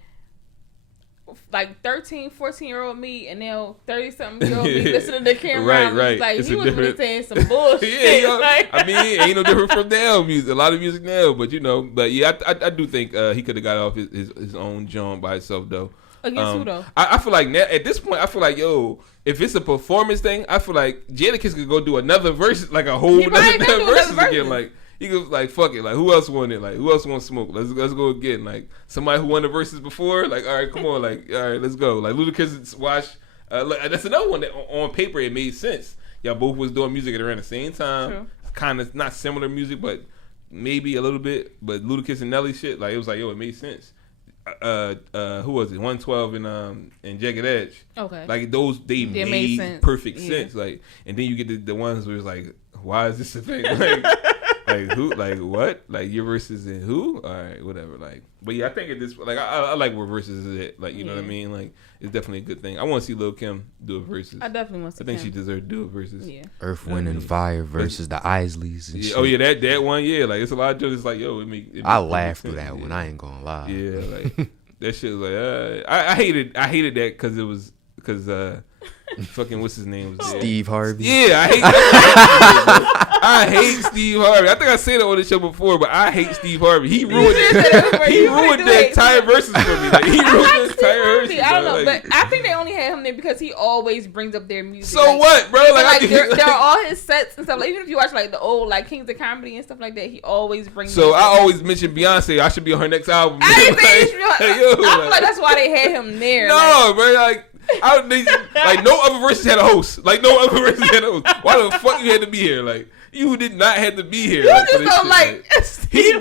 Like 13, 14-year-old me and now 30-something-year-old me listening to Cameron. Right. Like, he was really saying some bullshit. I mean, ain't no different from now music. A lot of music now, but I do think he could have got off his own joint by himself though. Against who though? I feel like now, at this point, I feel like, yo, if it's a performance thing, I feel like Jadakiss could go do another verse, like a whole another verses again, like. He goes like, fuck it, like who else won it? Like who else want to smoke? Let's go again. Like somebody who won the verses before. Like all right, come on, like all right, let's go. Like Ludacris watch. That's another one that on paper it made sense. Y'all both was doing music at around the same time. Kind of not similar music, but maybe a little bit. But Ludacris and Nelly shit, like it was like, yo, it made sense. Who was it? 112 and Jagged Edge. Okay. Like those they made perfect sense. Like, and then you get the ones where it's like, why is this a thing? Like. like who? Like what? Like your verses in who? All right, whatever. Like, but yeah, I think at this like I like where verses is at. Like you know what I mean? Like it's definitely a good thing. I want to see Lil' Kim do a verses. I definitely want to see I think Kim. she deserves to do a verses. Yeah. Earth, Wind, and Fire versus the Isleys. And Yeah. shit. Oh yeah, that one. Yeah, like it's a lot of jokes. It's like yo, I laughed through that one. I ain't gonna lie. Yeah, like that shit was like I hated that because it was fucking what's his name was there. Steve Harvey. Yeah, I hate that. I hate Steve Harvey. I think I said it on the show before, but I hate Steve Harvey. He ruined it. He ruined the entire verses for me. Like he ruined the entire verses. I don't know, like, but I think they only had him there because he always brings up their music. So what, bro? Like they're all his sets and stuff. Like even if you watch like the old like Kings of Comedy and stuff like that, he always brings. So I always mention Beyonce. I should be on her next album. I feel like that's why they had him there. No, bro, like. Like no other verses had a host. Like no other verses had a host. Why the fuck you had to be here? Like you did not have to be here. You like, just don't like he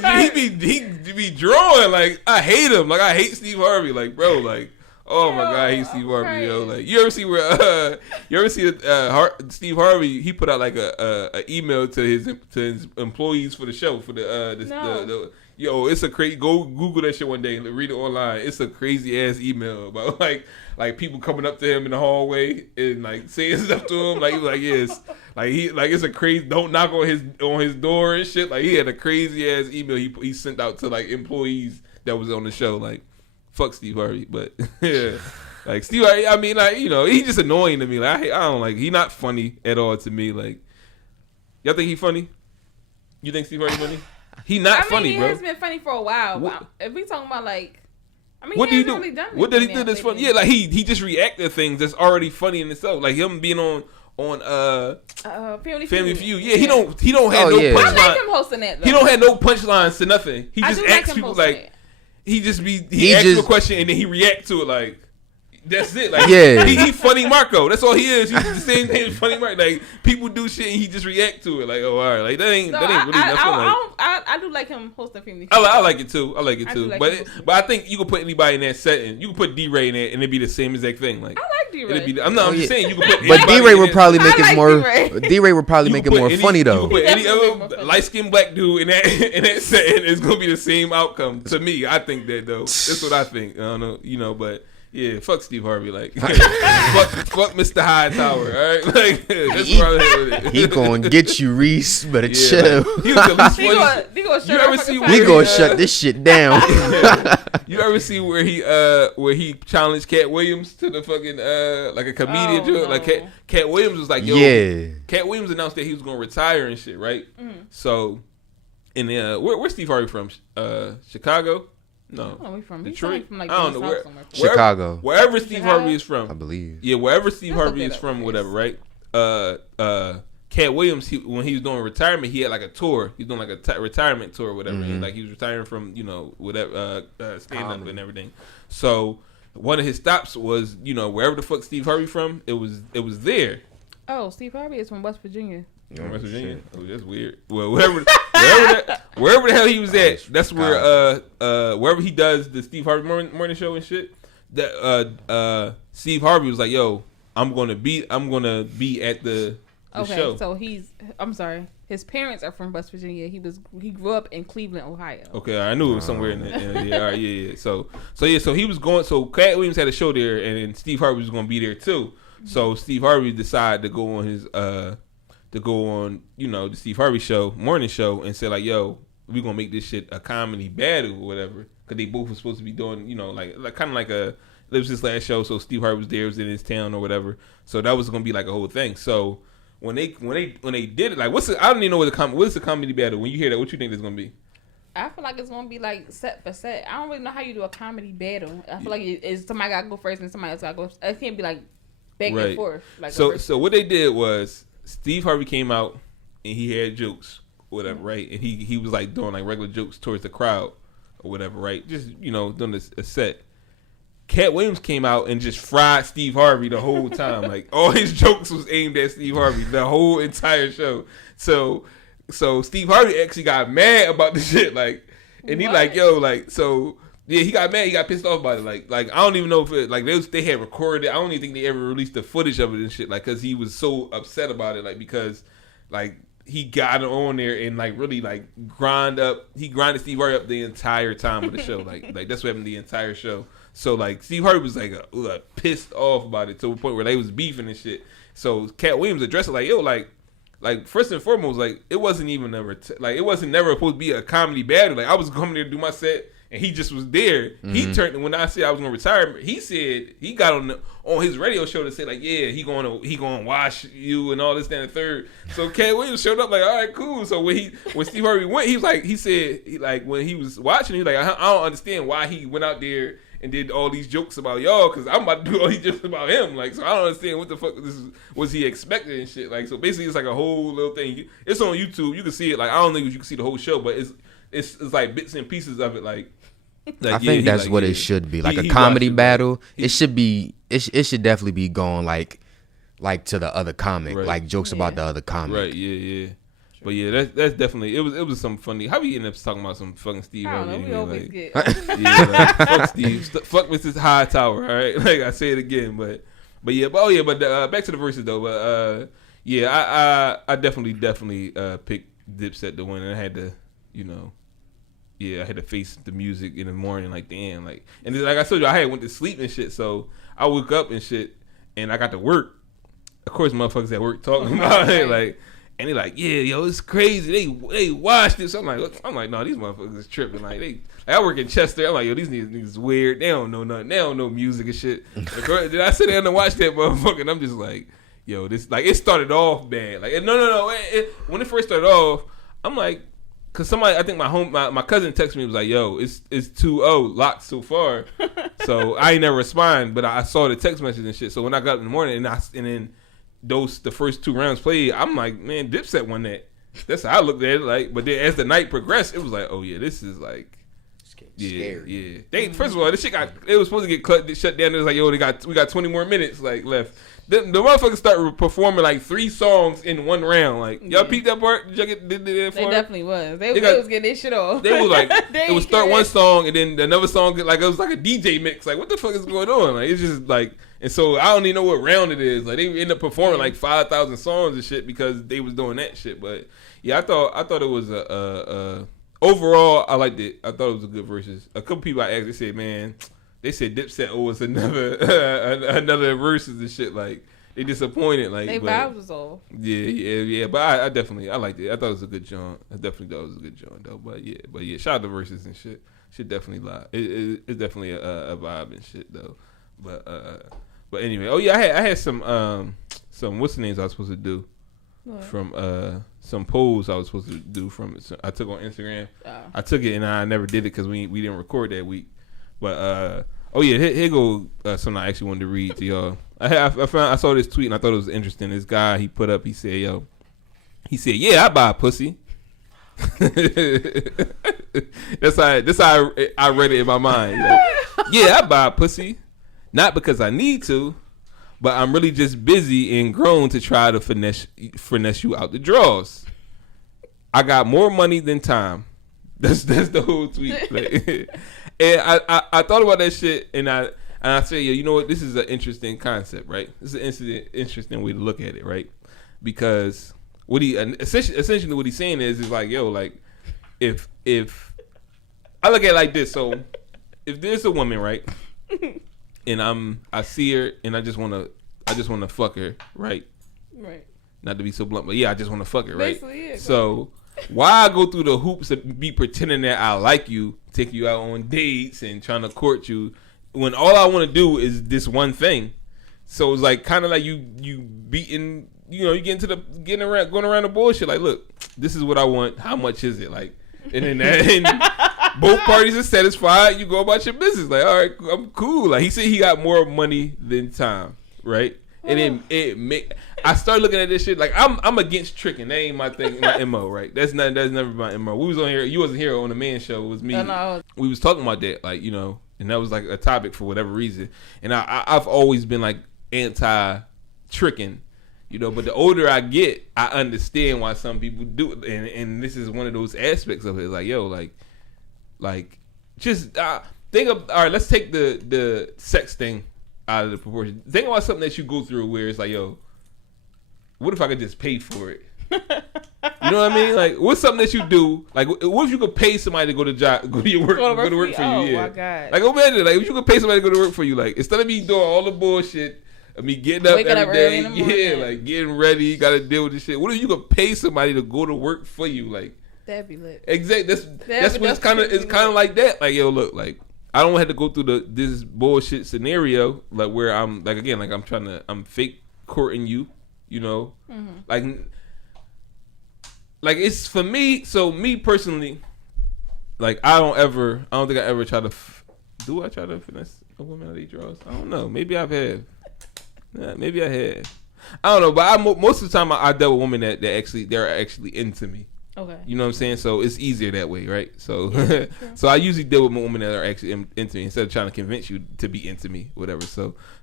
be drawing. Like I hate him. Like I hate Steve Harvey. Like bro. Like oh my god, I hate Steve Harvey. Yo, like you ever see Steve Harvey? He put out like a email to his employees for the show for the yo, it's a crazy. Go Google that shit one day and read it online. It's a crazy ass email about like people coming up to him in the hallway and like saying stuff to him. Like he was like yes, like it's a crazy. Don't knock on his door and shit. Like he had a crazy ass email he sent out to like employees that was on the show. Like fuck Steve Harvey, but yeah, like Steve Harvey. I mean, like you know, he's just annoying to me. Like I don't like. He not funny at all to me. Like y'all think he funny? You think Steve Harvey funny? He not funny, bro. He has been funny for a while. But if we talking about like, I mean, what he do you do? Really done what did he do that's funny? Yeah, like he just react to things that's already funny in itself. Like him being on Family Feud. Yeah, he don't have no punchline. I like him hosting that. Though. He don't have no punchlines to nothing. He just asks people like he asks you a question and then he react to it like. That's it. Like he funny Marco. That's all he is. He's the same thing as funny Marco. Like people do shit and he just react to it. Like oh all right. Like that ain't really nothing. I do like him hosting Family Feud. I like it too. But I think you can put anybody in that setting. You can put D-Ray in it and it'd be the same exact thing. Like I like D-Ray. I'm just saying you can put. But D-Ray would probably make it more. D-Ray would probably make it more funny though. You can put any other light skinned black dude in that setting. It's gonna be the same outcome to me. I think that though. That's what I think. I don't know, but. Yeah, fuck Steve Harvey. Like, fuck Mr. Hightower. All right, like that's where I'm at with it. He gonna get you, Reese, but chill. Like, he was at least funny. We gonna shut this shit down. You ever see where he challenged Cat Williams to the fucking like a comedian? No. Like Cat Williams was like, yo, yeah. Cat Williams announced that he was gonna retire and shit, right? So, and where's Steve Harvey from? Chicago. No, Detroit. From, like, I don't know Chicago. Wherever Steve Harvey is from, I believe. Yeah, wherever Steve Harvey is from, whatever, right? Cat Williams, when he was doing retirement, he had like a tour. He's doing like a retirement tour, or whatever. Mm-hmm. And, like he was retiring from whatever stand up and everything. So one of his stops was wherever the fuck Steve Harvey from, it was there. Oh, Steve Harvey is from West Virginia. West Virginia. Oh, that's weird. Well, wherever the hell he was at, that's where wherever he does the Steve Harvey morning show and shit. That Steve Harvey was like, "Yo, I'm gonna be at the show." So I'm sorry. His parents are from West Virginia. He grew up in Cleveland, Ohio. Okay, I knew it was somewhere in there. Yeah, all right, yeah. So he was going. So Cat Williams had a show there, and then Steve Harvey was gonna be there too. Mm-hmm. So Steve Harvey decided to go on his the Steve Harvey show, morning show, and say like, yo, we gonna make this shit a comedy battle or whatever. Cause they both were supposed to be doing, like kind of like it was his last show. So Steve Harvey was there, was in his town or whatever. So that was gonna be like a whole thing. So when they did it, like I don't even know what's the comedy battle. When you hear that, what you think it's gonna be? I feel like it's gonna be like set for set. I don't really know how you do a comedy battle. I feel like it's somebody gotta go first and somebody else gotta go. It can't be like back and forth. Like so what they did was Steve Harvey came out and he had jokes, whatever, right? And he was like doing like regular jokes towards the crowd or whatever, right? Just doing a set. Cat Williams came out and just fried Steve Harvey the whole time. Like all his jokes was aimed at Steve Harvey the whole entire show. So Steve Harvey actually got mad about the shit, like, and he like, yo, like, so yeah, he got mad. He got pissed off about it. Like I don't even know if it like they had recorded it. I don't even think they ever released the footage of it and shit. Like, cause he was so upset about it. Like because like he got on there and like really like he grinded Steve Harvey up the entire time of the show. Like that's what happened the entire show. So like Steve Harvey was like pissed off about it to the point where they was beefing and shit. So Cat Williams addressed it like, yo, like first and foremost, like it wasn't even it wasn't never supposed to be a comedy battle. Like I was coming there to do my set and he just was there. Mm-hmm. He turned when I said I was gonna retire. He said he got on his radio show to say like, yeah, he gonna wash you and all this, that, and the third. So Cat Williams showed up like, all right, cool. So when Steve Harvey went, he said when he was watching, he like, I don't understand why he went out there and did all these jokes about y'all, because I'm about to do all these jokes about him. Like, so I don't understand what the fuck was he expecting and shit. Like, so basically it's like a whole little thing. It's on YouTube. You can see it. Like, I don't think you can see the whole show, but it's like bits and pieces of it. Like I think that's what it should be. Like a comedy battle. It should be. It should definitely be going like to the other comic, right. Like jokes about the other comic. Right. Yeah. But yeah, that's definitely it was some funny. How we end up talking about some fucking Steve Harvey? We always get. Yeah, like, fuck Steve. Fuck Mrs. Hightower. All right, like I say it again, but back to the verses though. But I definitely picked Dipset to win, and I had to, I had to face the music in the morning. Like damn, like and then, like I told you, I had went to sleep and shit, so I woke up and shit, and I got to work. Of course, motherfuckers at work talking about it, like. And they like, yeah, yo, it's crazy. They watched this. I'm like, no, these motherfuckers is tripping. Like I work in Chester. I'm like, yo, these niggas weird. They don't know nothing. They don't know music and shit. Then I sit there and watch that motherfucker, and I'm just like, yo, this like it started off bad. Like no. When it first started off, I'm like, cause somebody, I think my cousin texted me, was like, yo, it's 2-0 locked so far. So I ain't never respond, but I saw the text message and shit. So when I got up in the morning and then. The first 2 rounds played, I'm like, man, Dipset won that. That's how I looked at it. Like, but then as the night progressed, it was like, oh yeah, this is like, scary. Yeah. They first of all, this shit it was supposed to get shut down. It was like, yo, we got 20 more minutes like left. The motherfuckers started performing like 3 songs in one round. Like, y'all peeped that part? Did y'all get that They definitely was. They was getting their shit off. They was like, it would start one song and then another song. Like it was like a DJ mix. Like, what the fuck is going on? Like, it's just like. And so I don't even know what round it is. Like they end up performing like 5,000 songs and shit because they was doing that shit. But yeah, I thought it was overall I liked it. I thought it was a good versus. A couple people I asked, they said, man, they said Dipset owes another versus and shit. Like they disappointed. Like they vibes was off. Yeah. But I definitely liked it. I thought it was a good joint. I definitely thought it was a good joint though. But yeah, shout out to versus and shit. Shit definitely live. It's definitely a vibe and shit though. But anyway, I had some what's the names I was supposed to do from some polls I was supposed to do from I took on Instagram. I took it and I never did it because we didn't record that week. But here go something I actually wanted to read to y'all. I saw this tweet and I thought it was interesting. This guy he put up, he said, yeah, I buy a pussy. That's how I read it in my mind. Like, yeah, I buy a pussy. Not because I need to, but I'm really just busy and grown to try to finesse you out the draws. I got more money than time. That's the whole tweet. And I thought about that shit, and I said, yeah, you know what? This is an interesting concept, right? This is an interesting way to look at it, right? Because what he essentially what he's saying is like, yo, like if I look at it like this, so if there's a woman, right? And I see her and I just wanna fuck her, right? Right. Not to be so blunt, but yeah, I just wanna fuck her, right? Basically, yeah, so why I go through the hoops and be pretending that I like you, take you out on dates and trying to court you, when all I wanna do is this one thing. So it's like kinda like you beating, you get into going around the bullshit. Like, look, this is what I want. How much is it? Like, and then both parties are satisfied. You go about your business. Like, all right, I'm cool. Like he said, he got more money than time, right? And then I started looking at this shit like I'm against tricking. That ain't my thing, my MO, right? That's never my MO. We was on here. You wasn't here on the man show. It was me. We was talking about that, like and that was like a topic for whatever reason. And I've always been like anti tricking. But the older I get, I understand why some people do it, and this is one of those aspects of it. Like, yo, like, just think of, all right, let's take the sex thing out of the proportion. Think about something that you go through where it's like, yo, what if I could just pay for it? know what I mean? Like, what's something that you do? Like, what if you could pay somebody to go to your work, go to work for you? Oh Yeah. my God. Like, imagine, like, if you could pay somebody to go to work for you, like, instead of me doing all the bullshit of me getting up Waking every up early day, in the morning. yeah, like getting ready, got to deal with this shit. What if you could pay somebody to go to work for you? Like, That'd be lit. exactly. That's what it's kind of like that. Like, yo, look, like, I don't have to go through this bullshit scenario, like, where I'm, like, again, like, I'm fake courting you, you know? Mm-hmm. Like, it's for me, so me personally, like, I don't think I ever try to, do I try to finesse a woman out of these draws? I don't know. Maybe I've had. Yeah, maybe I had. I don't know, but most of the time I dealt with women that they're actually into me. Okay. You know what I'm saying? So it's easier that way, right? So so I usually deal with women that are actually into me instead of trying to convince you to be into me, whatever.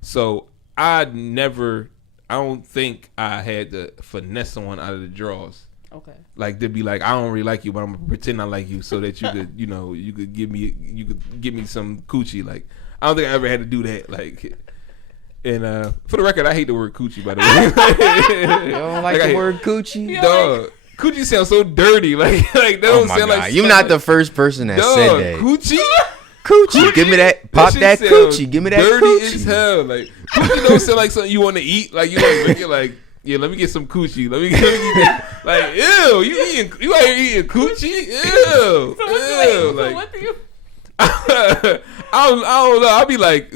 So I don't think I had to finesse someone out of the draws. Okay. Like, they'd be like, I don't really like you, but I'm gonna pretend I like you so that you could, you could give me some coochie. Like, I don't think I ever had to do that. Like, and for the record, I hate the word coochie, by the way. You don't like the word coochie? Dog. Coochie sounds so dirty. Like that don't sound like. You're not the first person that said that. Coochie? Coochie. Give me that. Pop that coochie. Give me that dirty coochie. As hell. Like, coochie don't sound like something you want to eat. Like, you like, look like, yeah, let me get some coochie. Let me get like, ew, you out here eating coochie? Ew. So Like, what do you? I don't know. I'll be like,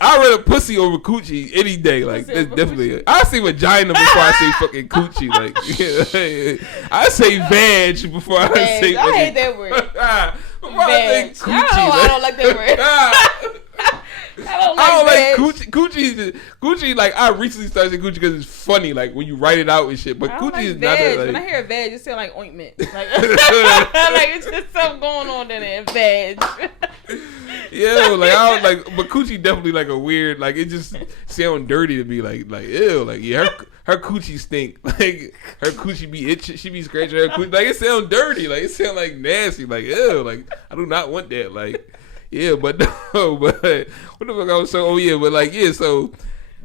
I'd rather pussy over coochie any day. Like, that's definitely. I say vagina before I say fucking coochie. Like, yeah, I say vag before I say. I hate that word. Vag. I don't like that word. I don't like Coochie. Like, I recently started saying coochie because it's funny. Like, when you write it out and shit. But coochie is not that. Like, when I hear vag, it sounds like ointment. Like, like it's just something going on in there. Vag. Yeah, like, I don't like, but coochie definitely like a weird, like, it just sound dirty to be like ew, like, yeah, her coochie stink, like, her coochie be itching, she be scratching her coochie, like, it sound dirty, like, it sound like nasty, like, ew, like, I do not want that, like, yeah, but no, but what the fuck I was saying? Oh yeah, but like, yeah, so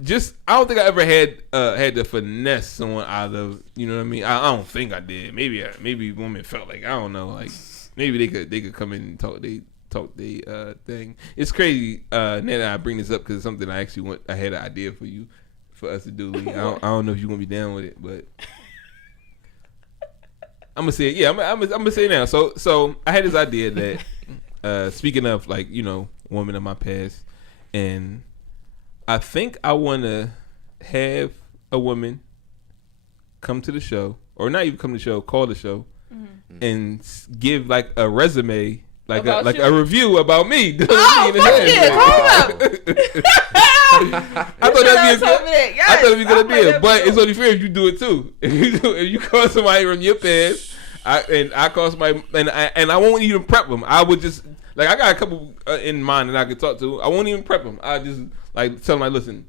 just, I don't think I ever had to finesse someone out of, you know what I mean? I don't think I did. Maybe women felt like, I don't know, like, maybe they could come in and talk the thing. It's crazy now that I bring this up because it's something I had an idea for us to do. Lee. I don't know if you're gonna be down with it, but I'm gonna say it. Yeah, I'm gonna say it now. So I had this idea that speaking of, like, women in my past, and I think I want to have a woman come to the show, or not even come to the show, call the show, and give like a resume. Like a review about me. Oh, fuck yeah, hold up. I thought that'd be a good idea. But it's only fair if you do it too. If you call somebody from your past, I call somebody, and I won't even prep them. I would just, like, I got a couple in mind that I could talk to. I won't even prep them. I just, like, tell them, like, listen,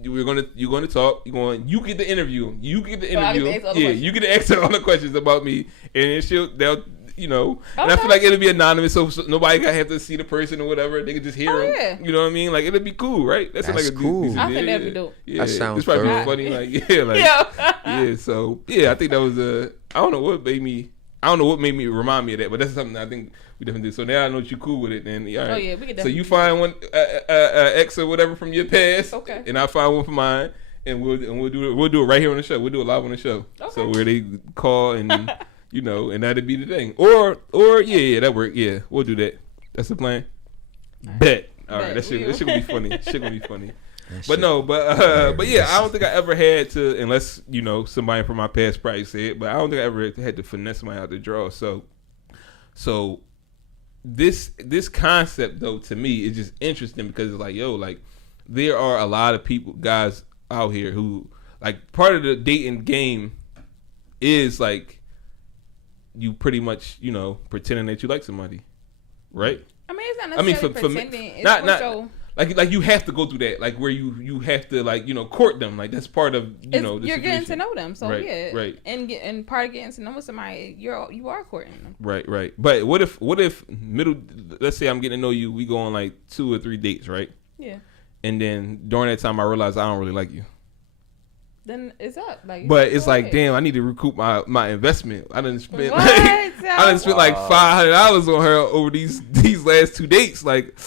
you're gonna talk. You get the interview. You get the interview. Yeah, you get to answer all the questions about me, and they'll. And I feel like it'll be anonymous, so nobody gotta have to see the person or whatever. They can just hear them. Yeah. You know what I mean? Like, it'll be cool, right? That's like cool. I think that'd be dope. Yeah, that sounds it's probably funny. Like, yeah, like, yeah. So yeah, I think that was I don't know what made me remind me of that, but that's something I think we definitely do. So now I know that you cool with it, and all right. Oh yeah, we can definitely. So you find one ex or whatever from your past, okay, and I find one from mine, and we'll do it right here on the show. We'll do it live on the show. Okay. So where they call and. And that'd be the thing. Or yeah, that work. Yeah, we'll do that. That's the plan. Right. Bet. All right, that shit gonna be funny. Shit gonna be funny. But yeah, I don't think I ever had to, unless somebody from my past probably said it, but I don't think I ever had to finesse somebody out the draw. So this concept though, to me is just interesting because it's like, like, there are a lot of guys out here who, like, part of the dating game is like, you pretty much, pretending that you like somebody, right? I mean, it's not necessarily pretending. It's not like you have to go through that, like, where you have to, like, court them, like, that's part of the you're situation. Getting to know them, so right, yeah, right. And part of getting to know somebody, you are courting them, right. But what if let's say I'm getting to know you, we go on like 2 or 3 dates, right? Yeah. And then during that time, I realize I don't really like you. then it's up. Like, but it's go like, ahead. damn, I need to recoup my investment. I done spent What? like $500 on her over these last 2 dates. Like,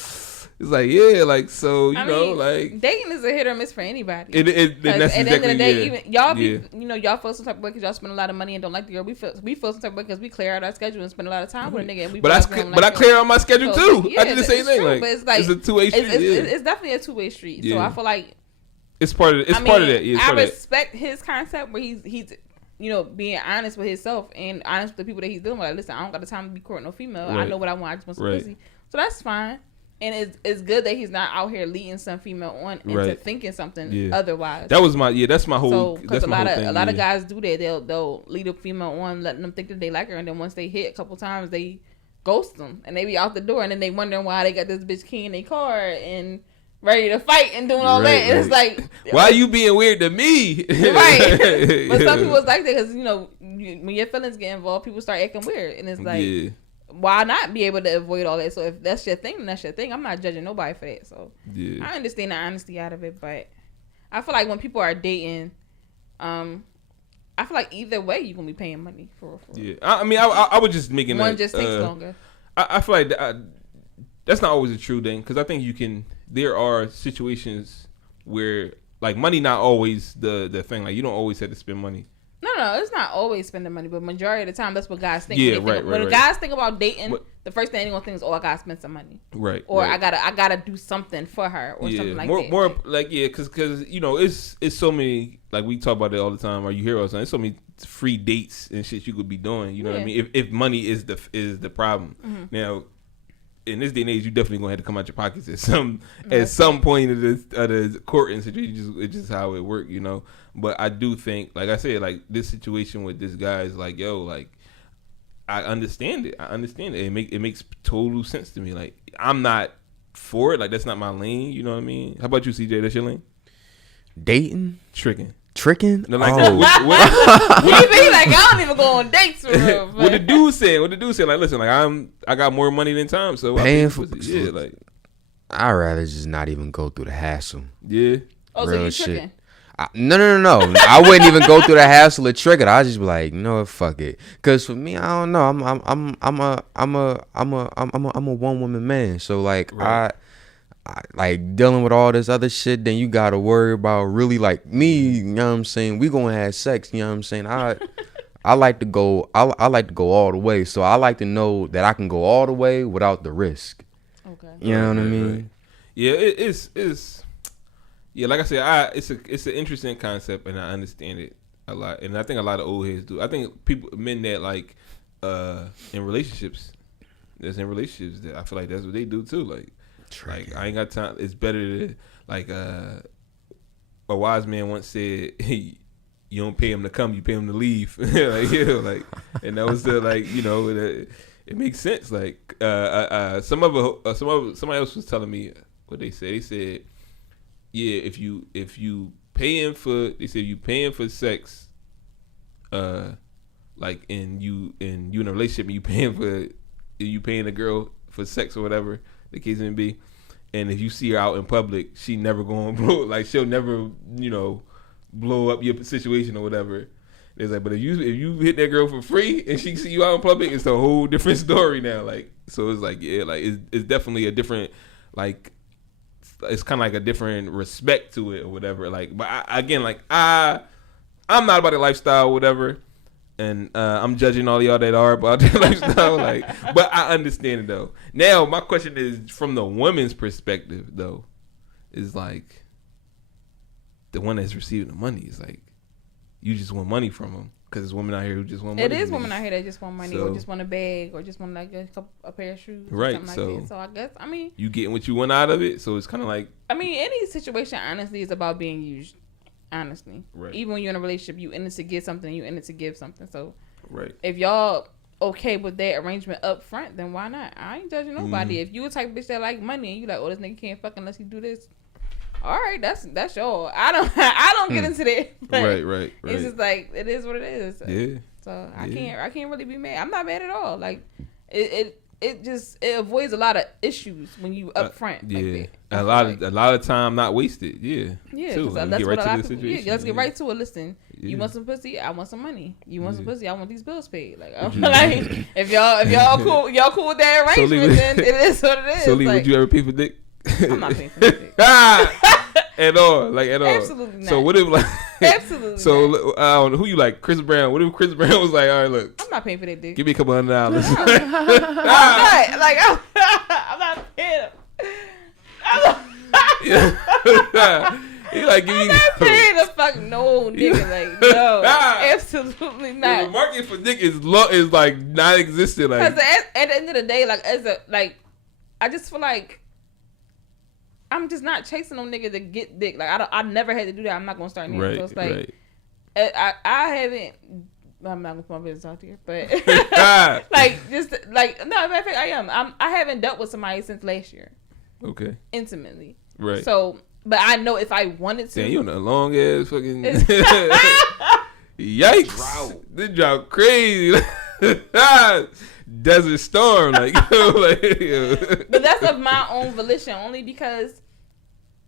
it's like, yeah, like, so you know, like dating is a hit or miss for anybody. At the end of the day, even y'all be, y'all feel some type of way because y'all spend a lot of money and don't like the girl. We feel some type of way because we clear out our schedule and spend a lot of time with a nigga. And I clear out my schedule too. I do the same thing. True, like, but it's like it's a 2-way street. It's definitely a 2-way street. So I feel like it's part of that. Yeah, I respect his concept where he's being honest with himself and honest with the people that he's dealing with. Like, listen, I don't got the time to be courting no female. Right. I know what I want. I just want some pussy. So that's fine. And it's good that he's not out here leading some female on into thinking something otherwise. That's my whole. Because a lot of guys do that. They'll lead a female on, letting them think that they like her, and then once they hit a couple times, they ghost them and they be out the door, and then they wondering why they got this bitch key in their car and ready to fight and doing all that. And it's like, why are you being weird to me? Right. But some people's like that because when your feelings get involved, people start acting weird, and it's like. Why not be able to avoid all that? So if that's your thing, then that's your thing. I'm not judging nobody for that. So I understand the honesty out of it, but I feel like when people are dating, I feel like either way you're gonna be paying money for. Yeah, I mean, I was just making one just takes longer. I feel like that's not always a true thing because I think there are situations where like money not always the thing. Like you don't always have to spend money. No, it's not always spending money, but majority of the time, that's what guys think. Yeah, when guys think about dating, the first thing they're gonna think is, "Oh, I gotta spend some money." Right. Or I gotta do something for her, or something like that. More like because it's so many, like we talk about it all the time. Or you hear us, there's so many free dates and shit you could be doing. You know what I mean? If money is the problem, now. In this day and age, you definitely gonna have to come out your pockets at some point of the courting situation. It's just how it works, But I do think, like I said, like this situation with this guy is like, yo, like I understand it. It makes total sense to me. Like I'm not for it. Like that's not my lane. You know what I mean? How about you, CJ? That's your lane? Dating, tricking. No, like, he like I don't even go on dates for real. What the dude said? Like, listen, like I got more money than time, so paying for like I'd rather just not even go through the hassle. Yeah. Oh, so you tricking? No. I wouldn't even go through the hassle of tricking. I'd just be like, no, fuck it. Cause for me, I don't know. I'm a one woman man. So like I like dealing with all this other shit, then you gotta worry about really like me, you know what I'm saying? We gonna have sex, you know what I'm saying? I like to go I like to go all the way. So I like to know that I can go all the way without the risk. Okay. You know what I mean? Right. Yeah, it's like I said, it's an interesting concept and I understand it a lot. And I think a lot of old heads do. I think men that like in relationships that I feel like that's what they do too. Like I ain't got time. It's better to like a wise man once said, "Hey, you don't pay him to come, you pay him to leave." And that was it makes sense. Like somebody else was telling me what they said. They said, yeah, if you paying for sex, like and you in a relationship and you paying a girl for sex or whatever the case may be, and if you see her out in public, she never gonna she'll never blow up your situation or whatever. It's like, but if you hit that girl for free and she see you out in public, it's a whole different story now. Like, so it's like, yeah, like it's definitely a different, like, it's kind of like a different respect to it or whatever. Like, but I'm not about the lifestyle or whatever. And I'm judging all y'all that are about their lifestyle, but I understand it though. Now my question is from the woman's perspective though, is like the one that's receiving the money is like you just want money from them because there's women out here who just want money. It is women out here that just want money or just want a bag or just want like a pair of shoes, or right? Something like that. So I guess you getting what you want out of it, so it's kind of like any situation honestly is about being used. Honestly, right. Even when you're in a relationship, you in it to get something, you in it to give something. So, right. If y'all okay with that arrangement up front, then why not? I ain't judging nobody. If you a type of bitch that like money and you like, oh, this nigga can't fuck unless he do this. All right, that's y'all. I don't get into that. Right. It's just like it is what it is. Yeah. So I can't really be mad. I'm not mad at all. Like it it avoids a lot of issues when you upfront. Yeah, like a lot of time not wasted. Yeah, yeah. too. That's Get what right a lot to of the people. situation. Yeah, let's get right to it. Listen, Yeah. you want some pussy? I want some money. You want some Yeah. pussy? I want these bills paid. Like, I'm like, if y'all cool with that So, arrangement, Lee, then it is what it is. So, Lee, like, would you ever pay for dick? I'm not paying for dick. At all, like at all. Absolutely not. So what if like? Absolutely. So not. I don't know who you like, Chris Brown. What if Chris Brown was like, all right, look, I'm not paying for that dick. give me a couple $100. I'm not. Like, I'm not paying. He like give I'm you. not paying the fuck no nigga. Like, no, absolutely The not. market for dick is like non-existent. Like, Because at the end of the day, I just feel like I'm just not chasing no nigga to get dick. Like, I never had to do that. I'm not gonna start now. right, So it's like, right. I haven't. I'm not gonna put my business out here, but like, just like, no, matter of fact, I am. I haven't dealt with somebody since last year. Okay. Intimately. Right. So, but I know if I wanted to. Damn, you on a long ass fucking. Yikes! This job crazy. Desert Storm, like, But that's of my own volition, only because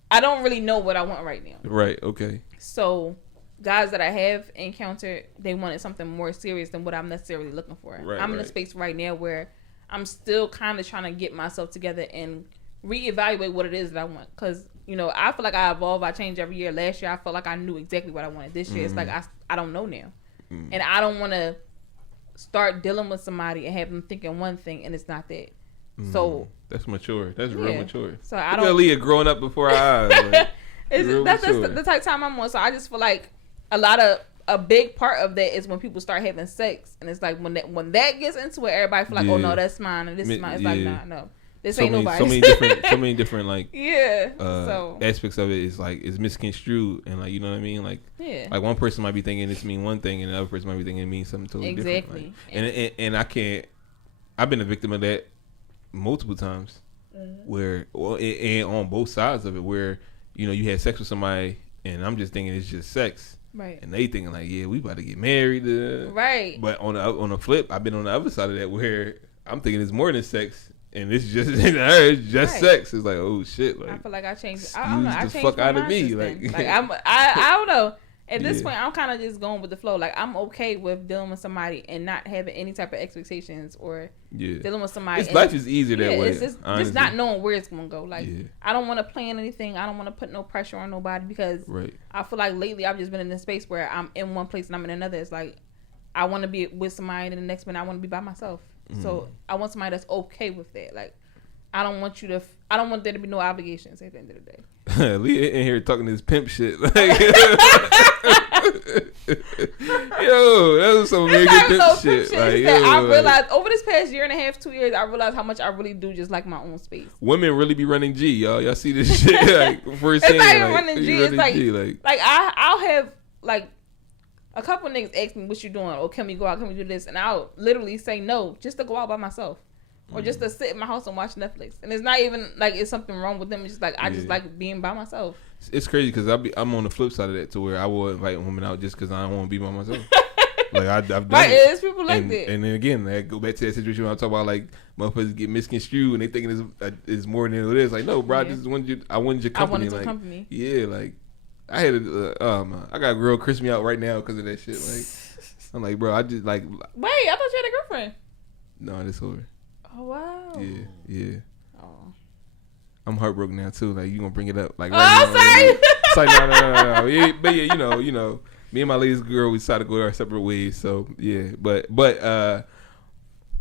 I don't really know what I want right now. Right. Okay. So, guys that I have encountered, they wanted something more serious than what I'm necessarily looking for. Right, I'm in a space right now where I'm still kind of trying to get myself together and reevaluate what it is that I want. Because, you know, I feel like I evolve, I change every year. Last year, I felt like I knew exactly what I wanted. This year, it's like I don't know now. And I don't want to start dealing with somebody and have them thinking one thing and it's not that. So that's mature. That's real mature. So I don't. Leah growing up before our eyes. Like, That's the type of time I'm on. So I just feel like a big part of that is when people start having sex, and it's like when that gets into it, everybody feel like, oh no, that's mine and this is mine. It's like, nah, no, this ain't nobody. So many different like so aspects of it is like it's misconstrued, and like, you know what I mean, like like one person might be thinking this mean one thing and the other person might be thinking it means something totally different. Like, and I can't. I've been a victim of that multiple times, where and on both sides of it, where, you know, you had sex with somebody and I'm just thinking it's just sex. Right. And they thinking like, yeah, we about to get married. Right. But on the flip, I've been on the other side of that where I'm thinking it's more than sex, and it's just sex. It's like, oh shit. Like, I feel like I changed. I don't know. I the changed fuck my out of me. mindset Like I don't know. At this point, I'm kind of just going with the flow. Like, I'm okay with dealing with somebody and not having any type of expectations or dealing with somebody. Life is easier that way. It's just not knowing where it's going to go. Like, I don't want to plan anything. I don't want to put no pressure on nobody because I feel like lately I've just been in this space where I'm in one place and I'm in another. It's like, I want to be with somebody and the next minute I want to be by myself. So I want somebody that's okay with that. Like, I don't want there to be no obligations at the end of the day. Leah in here talking this pimp shit. Like, yo, that was some very good pimp shit. Like, I realized over this past year and a half, 2 years, I realized how much I really do just like my own space. Women really be running G, y'all. Y'all see this shit like first It's hand. not even Like, running G. It's like I'll have like a couple niggas ask me what you doing, or can we go out, can we do this, and I'll literally say no just to go out by myself. Or just to sit in my house and watch Netflix, and it's not even like it's something wrong with them. It's just like I just like being by myself. It's crazy because I'm on the flip side of that, to where I will invite women out just because I don't want to be by myself. Like I've done it. It's people like that. And then again, I go back to that situation where I talk about like motherfuckers get misconstrued and they thinking it's more than it is. Like, no, bro, I just wanted I wanted your company. I wanted your company. Yeah, like I had I got a girl curse me out right now because of that shit. Like, I'm like, bro, I just like. Wait, I thought you had a girlfriend. No, it's over. Oh wow. Yeah. Oh. I'm heartbroken now too. Like, you gonna bring it up? Like, right sorry. It's like no. Yeah, but yeah, you know, me and my latest girl, we decided to go our separate ways. So yeah, but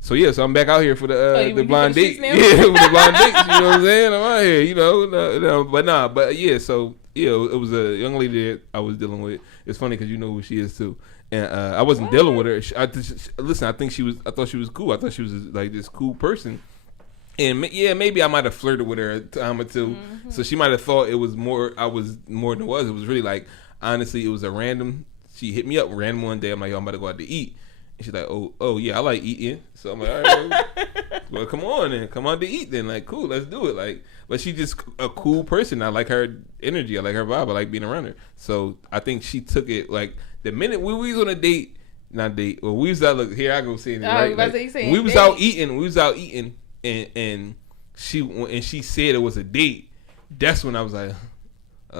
so I'm back out here for the blind date. Yeah, for the blind dates. You know what I'm saying? I'm out here. You know, but yeah. So yeah, it was a young lady that I was dealing with. It's funny because you know who she is too. And I wasn't dealing with her. I thought she was cool. I thought she was like this cool person. And yeah, maybe I might have flirted with her a time or two. Mm-hmm. So she might have thought it was more. I was more than it was. It was really like, honestly, it was a random. She hit me up random one day. I'm like, yo, I'm about to go out to eat. And she's like, oh yeah, I like eating. So I'm like, all right, well, come on then, come on to eat then. Like, cool, let's do it. Like, but she's just a cool person. I like her energy. I like her vibe. I like being around her. So I think she took it like the minute we was on a date, not date. Well, we was out. Look, here I go saying it. Right? Like, we was out eating. We was out eating, and she said it was a date. That's when I was like,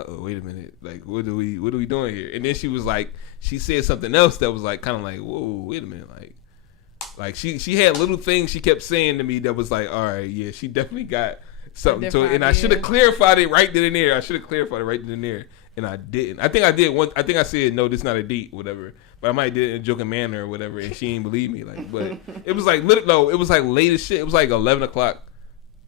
wait a minute. Like, what are we doing here? And then she was like, she said something else that was like, kind of like, whoa, wait a minute, like she had little things she kept saying to me that was like, all right, yeah, she definitely got something to it. And I should have clarified it right then and there. And I didn't. I think I did one. I think I said, no, this is not a date, whatever. But I might did it in a joking manner or whatever, and she didn't believe me. Like, but it was like it was like late as shit. It was like 11 o'clock.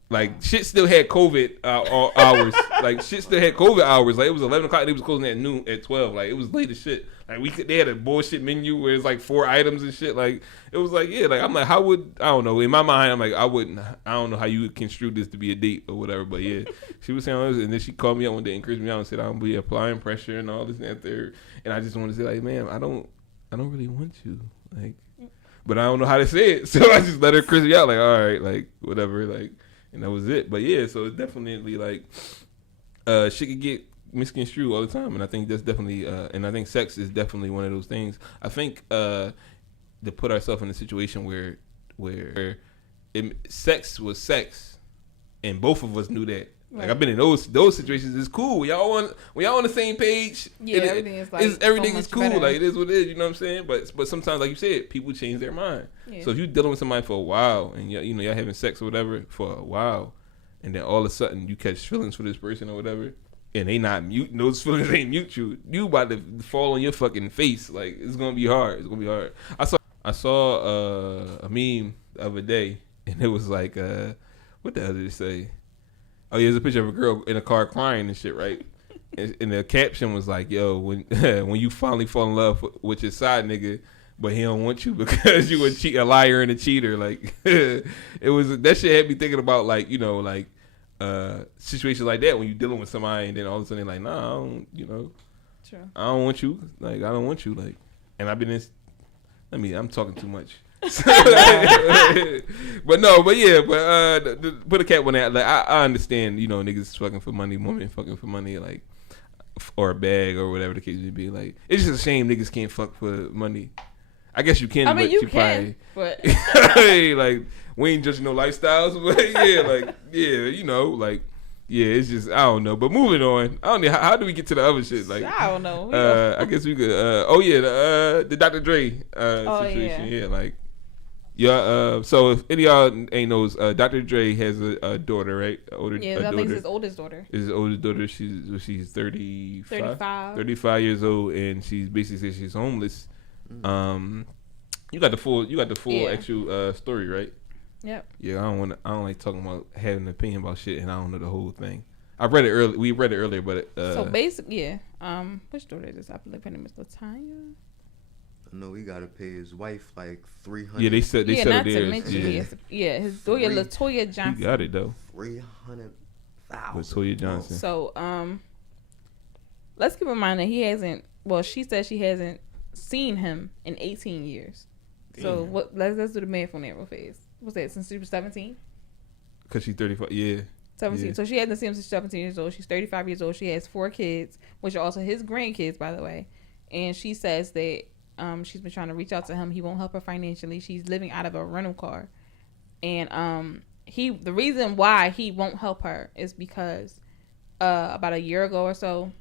Like, shit still had COVID hours. Like, shit still had COVID hours. Like, it was 11 o'clock and it was closing at noon, at 12. Like, it was late as shit. Like, they had a bullshit menu where it's like 4 items and shit. Like, it was like, yeah, like, I'm like, I don't know. In my mind, I'm like, I don't know how you would construe this to be a date or whatever. But yeah, she was saying all this, and then she called me up one day and encouraged me out and said, I'm going to be applying pressure and all this and that there. And I just want to say, like, man, I don't really want you. Like, but I don't know how to say it. So I just let her curse me out, like, all right, like, whatever, like. And that was it. But yeah, so it's definitely like shit could get misconstrued all the time. And I think that's definitely and I think sex is definitely one of those things. I think to put ourselves in a situation where sex was sex and both of us knew that. Like, I've been in those situations. It's cool. We all on the same page. Yeah, everything is like everything so is cool. Better. Like, it is what it is. You know what I'm saying? But sometimes, like you said, people change their mind. Yeah. So if you're dealing with somebody for a while and y'all having sex or whatever for a while, and then all of a sudden you catch feelings for this person or whatever, and they not muting, those feelings ain't mutual. You about to fall on your fucking face. Like, it's gonna be hard. It's gonna be hard. I saw a meme the other day, and it was like, what the hell did it say? Oh, yeah, there's a picture of a girl in a car crying and shit, right? And the caption was like, yo, when you finally fall in love with your side nigga, but he don't want you because you a liar and a cheater. Like, it was, that shit had me thinking about, like, like situations like that when you're dealing with somebody and then all of a sudden they're like, nah, I don't, True. I don't want you. Like, I don't want you. Like, and I've been in, I'm talking too much. but put a cap on that. Like, I understand, niggas fucking for money, women fucking for money, like, or a bag or whatever the case may be. Like, it's just a shame niggas can't fuck for money. I guess you can. I mean, but you can, but like, we ain't judging no lifestyles. But yeah, like, yeah, like, yeah, it's just, I don't know. But moving on, I don't know. How do we get to the other shit? Like, I don't know. I guess we could. The Dr. Dre situation. Yeah, like. Yeah, so if any of y'all ain't knows, Dr. Dre has a daughter, right? I think it's his oldest daughter. His oldest daughter, she's 35 years old, and she's basically she's homeless. You got the full actual story, right? Yep. Yeah, I don't like talking about having an opinion about shit, and I don't know the whole thing. I read it early. We read it earlier, but so basically, yeah. Which daughter is this? I believe her name is Latanya. No, he gotta pay his wife like $300. Yeah, they said not to theirs. mention, yeah, his daughter Latoya Johnson. He got it though. $300,000. Latoya Johnson. So let's keep in mind that he hasn't. Well, she said she hasn't seen him in 18 years. Damn. So what? Let's do the math on that real fast. What's that? Since she was 17. Cause she's 35. Yeah. 17. Yeah. So she hasn't seen him since she's 17 years old. She's 35 years old. She has 4 kids, which are also his grandkids, by the way. And she says that. She's been trying to reach out to him. He won't help her financially. She's living out of a rental car, and the reason why he won't help her is because about a year ago or so,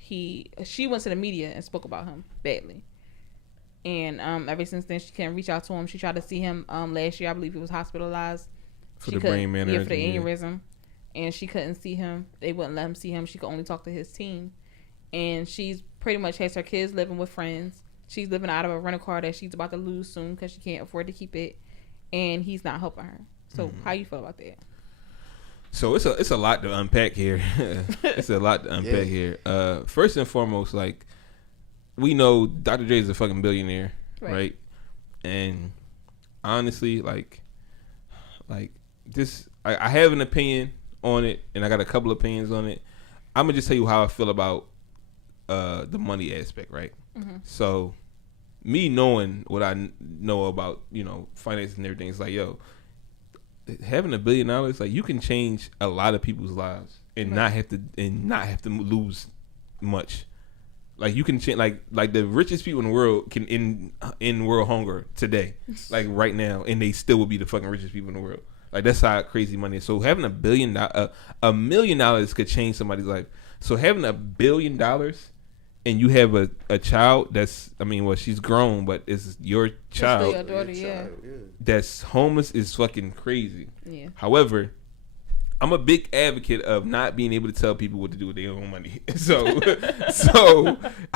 she went to the media and spoke about him badly, and ever since then she can't reach out to him. She tried to see him last year. I believe he was hospitalized for the brain matter. Yeah, for the aneurysm, and she couldn't see him. They wouldn't let him see him. She could only talk to his team, and she's pretty much has her kids living with friends. She's living out of a rental car that she's about to lose soon because she can't afford to keep it, and he's not helping her. So, how you feel about that? So it's a lot to unpack here. It's a lot to unpack here. First and foremost, like, we know Dr. Dre is a fucking billionaire, right? And honestly, like this, I have an opinion on it, and I got a couple opinions on it. I'm gonna just tell you how I feel about the money aspect, right? Mm-hmm. So, me knowing what I know about, finance and everything, it's like, yo, having $1 billion, like, you can change a lot of people's lives and not have to lose much. Like you can change, like the richest people in the world can end world hunger today, like right now, and they still will be the fucking richest people in the world. Like that's how crazy money is. So having $1 million could change somebody's life. So having $1 billion and you have a child that's, I mean, well, she's grown, but it's your child. Your daughter, yeah. That's homeless is fucking crazy. Yeah. However, I'm a big advocate of not being able to tell people what to do with their own money. So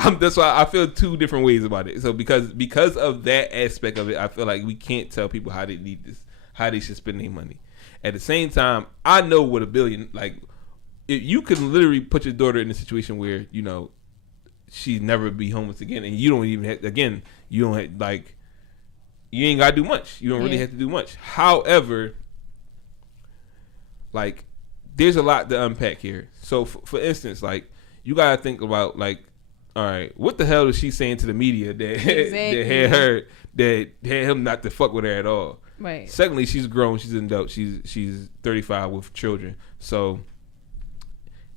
that's why I feel two different ways about it. So because of that aspect of it, I feel like we can't tell people how they need this, how they should spend their money. At the same time, I know what $1 billion, like, if you can literally put your daughter in a situation where, you know, she'd never be homeless again, and you don't even have, again, you don't have, like, you ain't gotta do much. You don't really have to do much. However, like, there's a lot to unpack here. So, for instance, like, you gotta think about, like, all right, what the hell is she saying to the media that that had him not to fuck with her at all? Right. Secondly, she's grown. She's an adult. She's 35 with children. So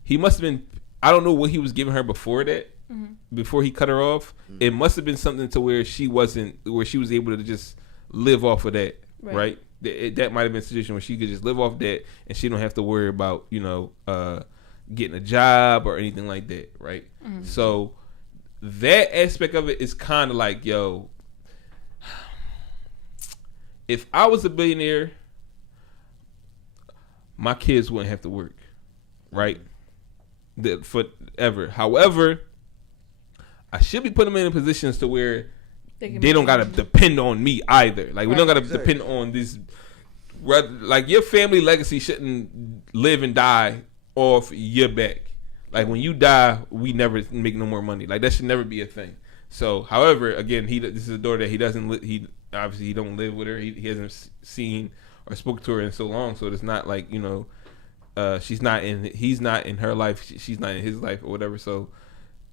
he must have been. I don't know what he was giving her before that. Mm-hmm. Before he cut her off, it must have been something to where she was able to just live off of that, right? That might have been a situation where she could just live off that, and she don't have to worry about, you know, getting a job or anything like that, right? Mm-hmm. So that aspect of it is kind of like, yo, if I was a billionaire, my kids wouldn't have to work, right? Forever. However, I should be putting them in positions to where they don't gotta depend on me either. Like, we don't gotta depend on this. Like, your family legacy shouldn't live and die off your back. Like, when you die, we never make no more money. Like, that should never be a thing. So, however, again, this is a daughter that he doesn't. He obviously he don't live with her. He hasn't seen or spoke to her in so long. So it's not like, you know, he's not in her life. She's not in his life or whatever. So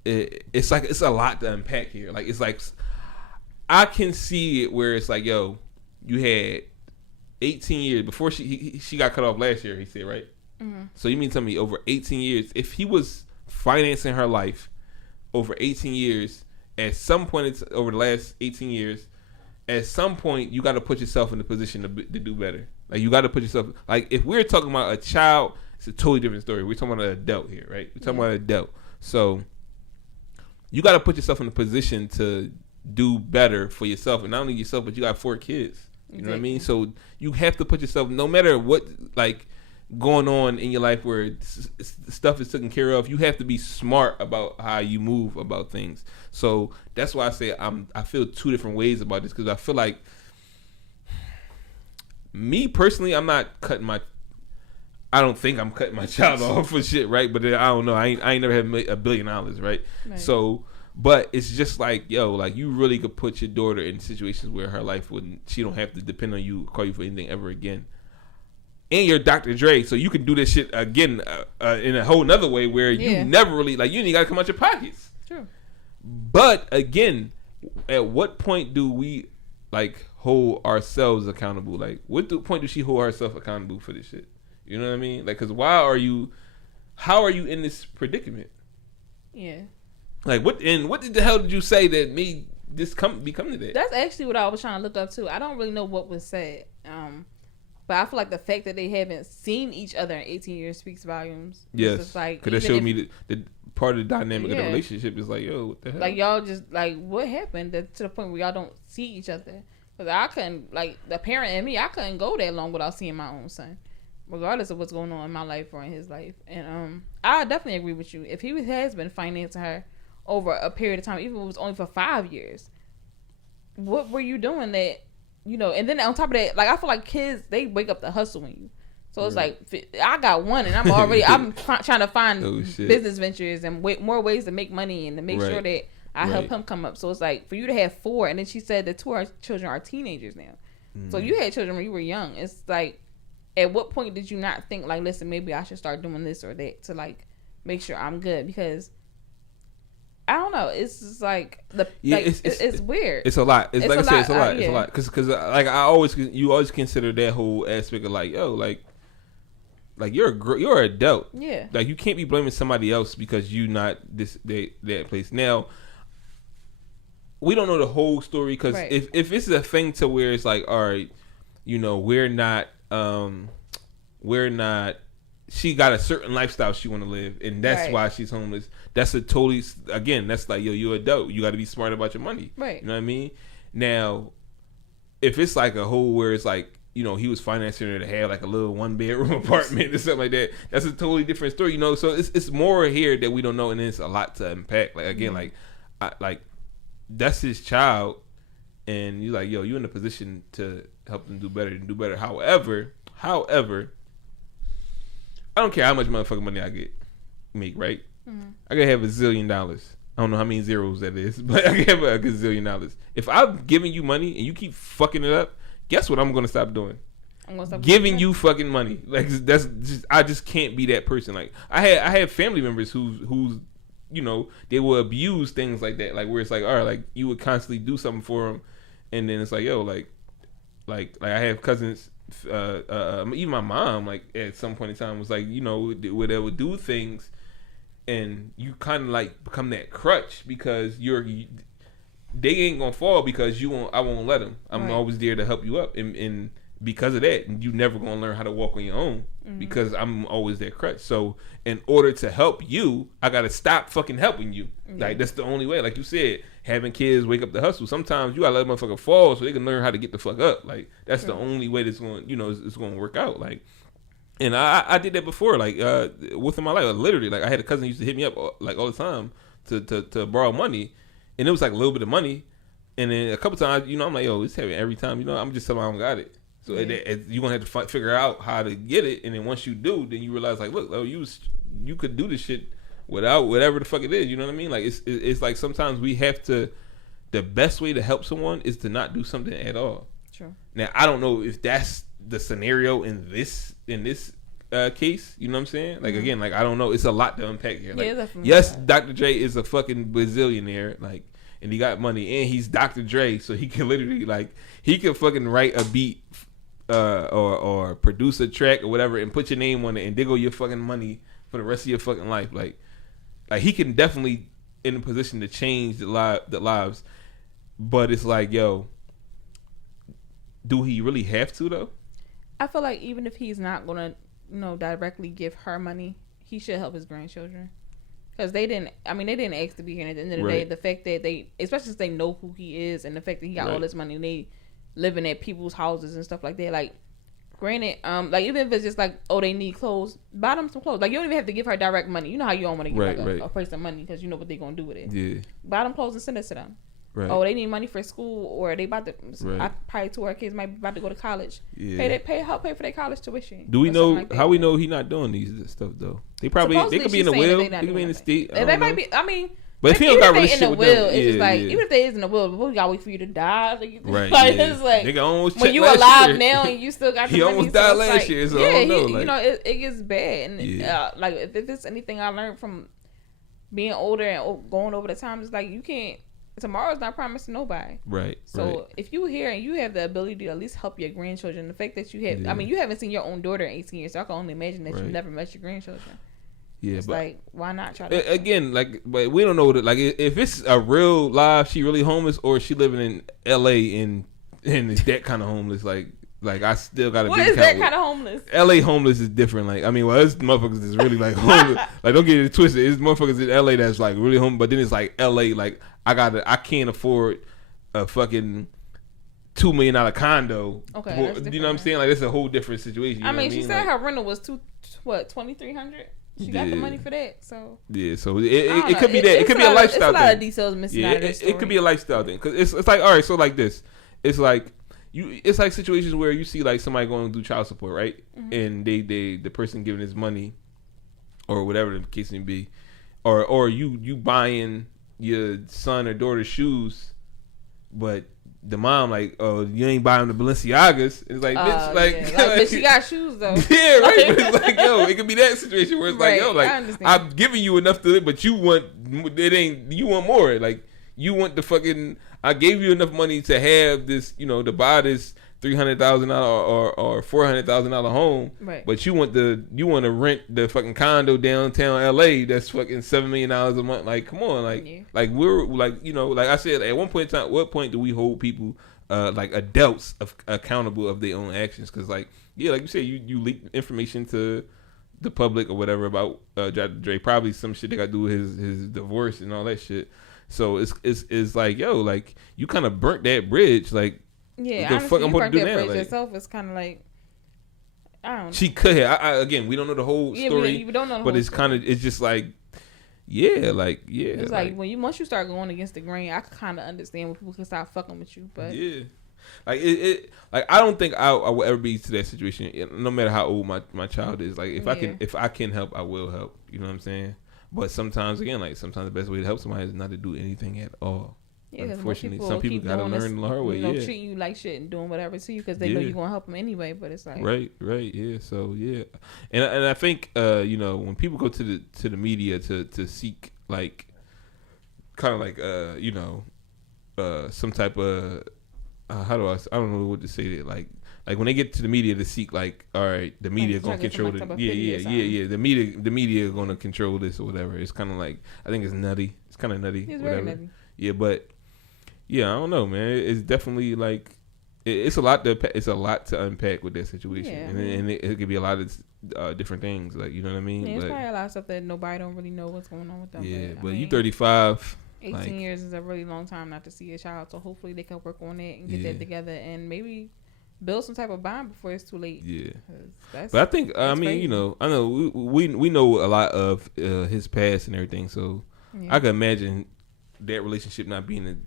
it's like, it's a lot to unpack here. Like, it's like, I can see it where it's like, yo, you had 18 years before she got cut off last year, he said, right? Mm-hmm. So you mean to tell me over 18 years, if he was financing her life over 18 years, at some point over the last 18 years, at some point you got to put yourself in the position to do better. Like, you got to put yourself, like, if we're talking about a child, it's a totally different story. We're talking about an adult here, right? We're talking about an adult. So you got to put yourself in a position to do better for yourself, and not only yourself, but you got 4 kids. You know what I mean? So you have to put yourself, no matter what, like, going on in your life where stuff is taken care of, you have to be smart about how you move about things. So that's why I say I feel two different ways about this, because I feel like, me personally, I'm not cutting my. I don't think I'm cutting my child off for shit, right? But I don't know. I ain't never had $1 billion, right? So, but it's just like, yo, like, you really could put your daughter in situations where her life she don't have to depend on you, call you for anything ever again. And you're Dr. Dre, so you can do this shit again in a whole nother way where you never really, like, you ain't gotta come out your pockets. True. But again, at what point do we, like, hold ourselves accountable? Like, what point does she hold herself accountable for this shit? You know what I mean? Like, because how are you in this predicament? Yeah. Like, what the hell did you say that made this become to that? That's actually what I was trying to look up too. I don't really know what was said. But I feel like the fact that they haven't seen each other in 18 years speaks volumes. Yes. Like, because that showed me the part of the dynamic of the relationship is like, yo, what the hell? Like, y'all just, like, what happened to the point where y'all don't see each other? Because I couldn't, like, the parent in me, I couldn't go that long without seeing my own son, regardless of what's going on in my life or in his life. And I definitely agree with you. If he has been financing her over a period of time, even if it was only for 5 years, what were you doing that, you know? And then on top of that, like, I feel like kids, they wake up to hustle in you. So it's like, I got one, and I'm trying to find business ventures and more ways to make money and to make sure that I help him come up. So it's like, for you to have 4, and then she said that 2 of her children are teenagers now. So you had children when you were young. It's like, at what point did you not think, like, listen, maybe I should start doing this or that to, like, make sure I'm good? Because I don't know. It's just like it's weird. It's a lot. It's like I said, it's a lot. It's a lot. Because like, you always consider that whole aspect of, like, yo, like, Like you're an adult. Yeah. Like you can't be blaming somebody else because you not that place. Now, we don't know the whole story because if it's a thing to where it's like, all right, you know, we're not. She got a certain lifestyle she want to live, and that's why she's homeless. That's a totally, again, that's like, yo, you're an adult. You got to be smart about your money. Right. You know what I mean? Now, if it's like a whole where it's like, you know, he was financing her to have like a little 1-bedroom apartment or something like that, that's a totally different story, you know? So it's more here that we don't know, and it's a lot to unpack. Like, again, like that's his child, and you're like, yo, you're in a position to help them do better. However, I don't care how much motherfucking money I make, right? Mm-hmm. I could have $1 zillion. I don't know how many zeros that is, but I could have a gazillion. If I'm giving you money and you keep fucking it up, guess what I'm going to stop doing? I'm gonna stop giving you fucking money. Like that's just, I just can't be that person. Like I have family members who's you know, they will abuse things like that. Like where it's like, all right, like you would constantly do something for them, and then it's like, yo, like I have cousins. Even my mom, like at some point in time, was like, you know, where they would do things, and you kind of like become that crutch because they ain't gonna fall because I won't let them. I'm always there to help you up, and because of that, you never gonna learn how to walk on your own because I'm always that crutch. So in order to help you, I gotta stop fucking helping you. Like that's the only way. Like you said, having kids wake up the hustle. Sometimes you gotta let a motherfucker fall so they can learn how to get the fuck up. Like that's the only way that's going, you know, it's going to work out. Like, and I did that before. Like within my life, literally, like I had a cousin who used to hit me up like all the time to borrow money, and it was like a little bit of money, and then a couple times, you know, I'm like, yo, it's heavy every time. You know, I'm just telling them I don't got it. So you're gonna have to figure out how to get it, and then once you do, then you realize like, look, you could do this shit without whatever the fuck it is. You know what I mean? Like it's like sometimes we have to. The best way to help someone is to not do something at all. True. Now I don't know if that's the scenario in this case. You know what I'm saying? Like again, like I don't know. It's a lot to unpack here. Like, yes, Dr. Dre is a fucking bazillionaire. Like. And he got money, and he's Dr. Dre, so he can literally like he can fucking write a beat, or produce a track or whatever, and put your name on it, and diggle your fucking money for the rest of your fucking life. Like he can definitely in a position to change the lives, but it's like, yo, do he really have to though? I feel like even if he's not gonna, you know, directly give her money, he should help his grandchildren. Because they didn't ask to be here. And at the end of the day, the fact that especially since they know who he is, and the fact that he got all this money, and they living at people's houses and stuff like that. Like, granted, like even if it's just like, oh, they need clothes, buy them some clothes. Like you don't even have to give her direct money. You know how you don't want to give a person money because you know what they're gonna do with it. Yeah. Buy them clothes and send it to them. Right. Oh, they need money for school, or they about to. I probably 2 of our kids might be about to go to college. Yeah. Help pay for their college tuition. Do we know like how we know he not doing these stuff though? They could be in the will. They could be in the state. They might be. I mean. But if he don't got in the will, it's just like even if they is in the will, but we gotta wait for you to die. Like, like it's like nigga almost when you alive now and you still got the he money, almost died last year. So I don't know. You know it gets bad. And like if it's anything I learned from being older and going over the time, it's like you can't. Tomorrow's not promised to nobody. Right. So if you here and you have the ability to at least help your grandchildren, the fact that you have, I mean, you haven't seen your own daughter in 18 years, so I can only imagine that you never met your grandchildren. Yeah, it's but like, why not try to again? Like, but we don't know that. Like, if it's a real life, she really homeless, or she living in L.A. and is that kind of homeless. Like I still got to. What is that kind of homeless? L.A. homeless is different. Like, I mean, well, it's motherfuckers is really like homeless. Like, don't get it twisted. It's motherfuckers in L.A. that's like really homeless, but then it's like L.A. like. I can't afford a fucking $2 million condo. Okay, you know what I'm saying? Like, it's a whole different situation. You I know mean, what she said her rental was $2,300. She got the money for that. So so it could be that. It could be a lifestyle thing. It's a lot of details missing out of this story. It could be a lifestyle thing because it's like, all right, so like this, it's like it's like situations where you see like somebody going to do child support, right? Mm-hmm. And the person giving his money or whatever the case may be, or you buying your son or daughter's shoes, but the mom like, oh, you ain't buying the Balenciagas. It's like, bitch, like, but she got shoes though. Yeah, right. But it's like, yo, it could be that situation where it's like, yo, like I'm giving you enough to it, but you want more. Like you want the fucking. I gave you enough money to have this, you know, to buy this $300,000 or $400,000 home, Right. but you want to rent the fucking condo downtown LA that's fucking $7 million a month. Like, come on, like we're like, like I said, at one point in time, what point do we hold people like adults accountable of their own actions? Because like you said, you leak information to the public or whatever about Dre, probably some shit they got to do with his divorce and all that shit. So it's like, yo, like you kind of burnt that bridge, like. Yeah, what the honestly, fuck I'm you supposed burnt to do that now? bridge Like, yourself. It's kind of like, I don't know. she could have. Again, we don't know the whole story, we don't know the but whole it's kind of, it's just like, It's like once you start going against the grain, I can kind of understand when people can start fucking with you. But yeah, like like I don't think I will ever be to that situation, no matter how old my child is. Like if I can help, I will help. You know what I'm saying? But sometimes the best way to help somebody is not to do anything at all. yeah, unfortunately, some people gotta learn the hard way. Treat you like shit and doing whatever to you because they know you're gonna help them anyway. But it's like right, yeah. So yeah, and I think when people go to the media to seek like kind of like some type of I don't know what to say that like when they get to the media to seek like, all right, the media gonna control it. Yeah. The media gonna control this or whatever. It's kind of like, I think it's nutty. It's kind of nutty. It's whatever. very nutty. Yeah, but yeah, I don't know, man. It's definitely like it's a lot to unpack with that situation, and it could be a lot of different things. Like, you know what I mean? Yeah, it's probably a lot of stuff that nobody don't really know what's going on with them. Yeah, but you 35. 18 years is a really long time not to see a child, so hopefully they can work on it and get that together and maybe build some type of bond before it's too late. Yeah, but I think I mean crazy. I know we know a lot of his past and everything, so I can imagine that relationship not being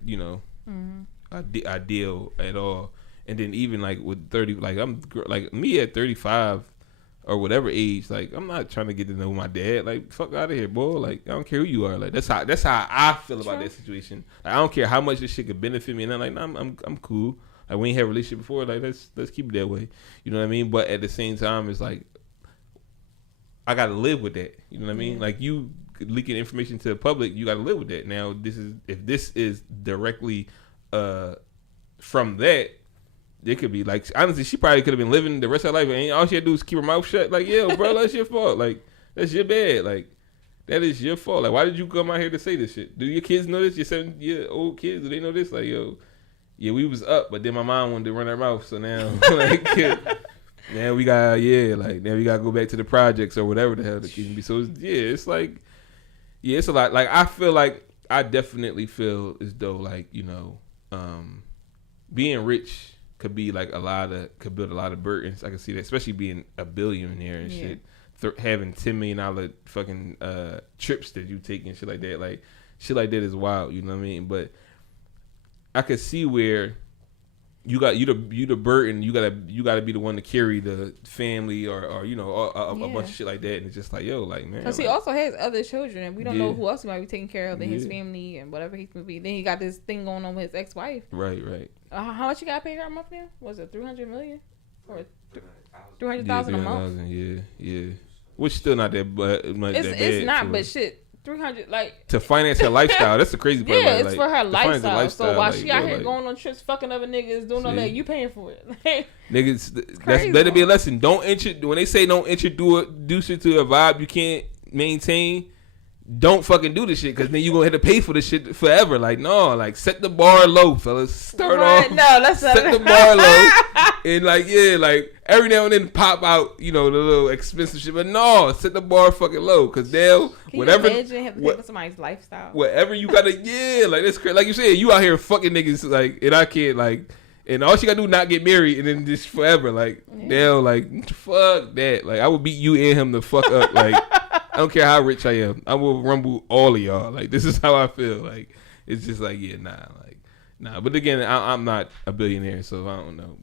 ideal at all. And then even like with 30, like I'm like me at 35 or whatever age, like I'm not trying to get to know my dad. Like, fuck out of here, boy. Like, I don't care who you are. Like, that's how I feel about that situation. Like, I don't care how much this shit could benefit me. And I'm like, nah, I'm cool. Like, we ain't had a relationship before. Like, let's keep it that way. You know what I mean? But at the same time, it's like I gotta live with that. You know what I mean? Like, you leaking information to the public, you gotta live with that. Now, if this is directly from that. It could be like, honestly, she probably could have been living the rest of her life, and all she had to do is keep her mouth shut. Like, yo, bro, that's your fault. Like, that's your bad. Like, that is your fault. Like, why did you come out here to say this shit? Do your kids know this? Your 7-year-old kids, do they know this? Like, yo, yeah, we was up, but then my mom wanted to run her mouth, so now, like, now we got to go back to the projects or whatever the hell the kids be. So it's like, it's a lot. Like, I definitely feel as though, like, being rich could be like could build a lot of burdens. I can see that, especially being a billionaire and shit, having $10 million fucking trips that you take and shit like that. Like, shit like that is wild. You know what I mean? But I could see where you the burden. You gotta be the one to carry the family or a bunch of shit like that. And it's just like, yo, like, man. Because he also has other children, and we don't know who else he might be taking care of in his family and whatever he's gonna be. Then he got this thing going on with his ex-wife. Right. How much you got to pay her a month now? Was it $300 million or $300,000 a month? Yeah. Which still not that much. It's not, but shit. 300 like to finance her lifestyle. That's the crazy part. Yeah, it's for her lifestyle. So while she out here like, going on trips, fucking other niggas, doing all that, you paying for it. Niggas, let it be a lesson. When they say don't introduce it to a vibe you can't maintain, don't fucking do this shit, because then you gonna have to pay for this shit forever. Like, no, like, set the bar low, fellas. Start off. No, let's set the bar low, and like, like every now and then pop out, the little expensive shit. But no, set the bar fucking low, because they'll whatever. Can you imagine having to pay for somebody's lifestyle? Whatever you gotta, like, that's crazy. Like you said, you out here fucking niggas, like, and I can't, like. And all she gotta do not get married and then just forever. Like, they'll like, fuck that. Like, I will beat you and him the fuck up. Like, I don't care how rich I am. I will rumble all of y'all. Like, this is how I feel. Like, it's just like, nah. But again, I'm not a billionaire, so I don't know.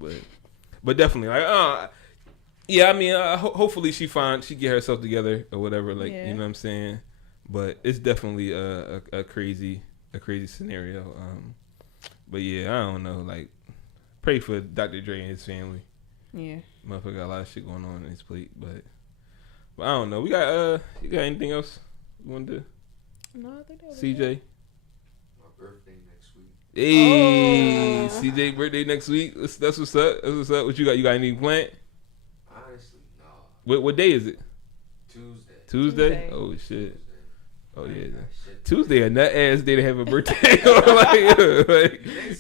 But definitely, like, I mean, hopefully she get herself together or whatever. Like, you know what I'm saying? But it's definitely a crazy scenario. But yeah, I don't know. Like, pray for Dr. Dre and his family. Yeah. Motherfucker got a lot of shit going on in his plate, but I don't know. We got you got anything else you wanted to? No, I think that was CJ. My birthday next week. Hey, CJ birthday next week. That's what's up. That's what's up. What you got? You got anything planned? Honestly, no. What day is it? Tuesday. Oh shit. Oh yeah. Shit. Tuesday a nut ass day to have a birthday.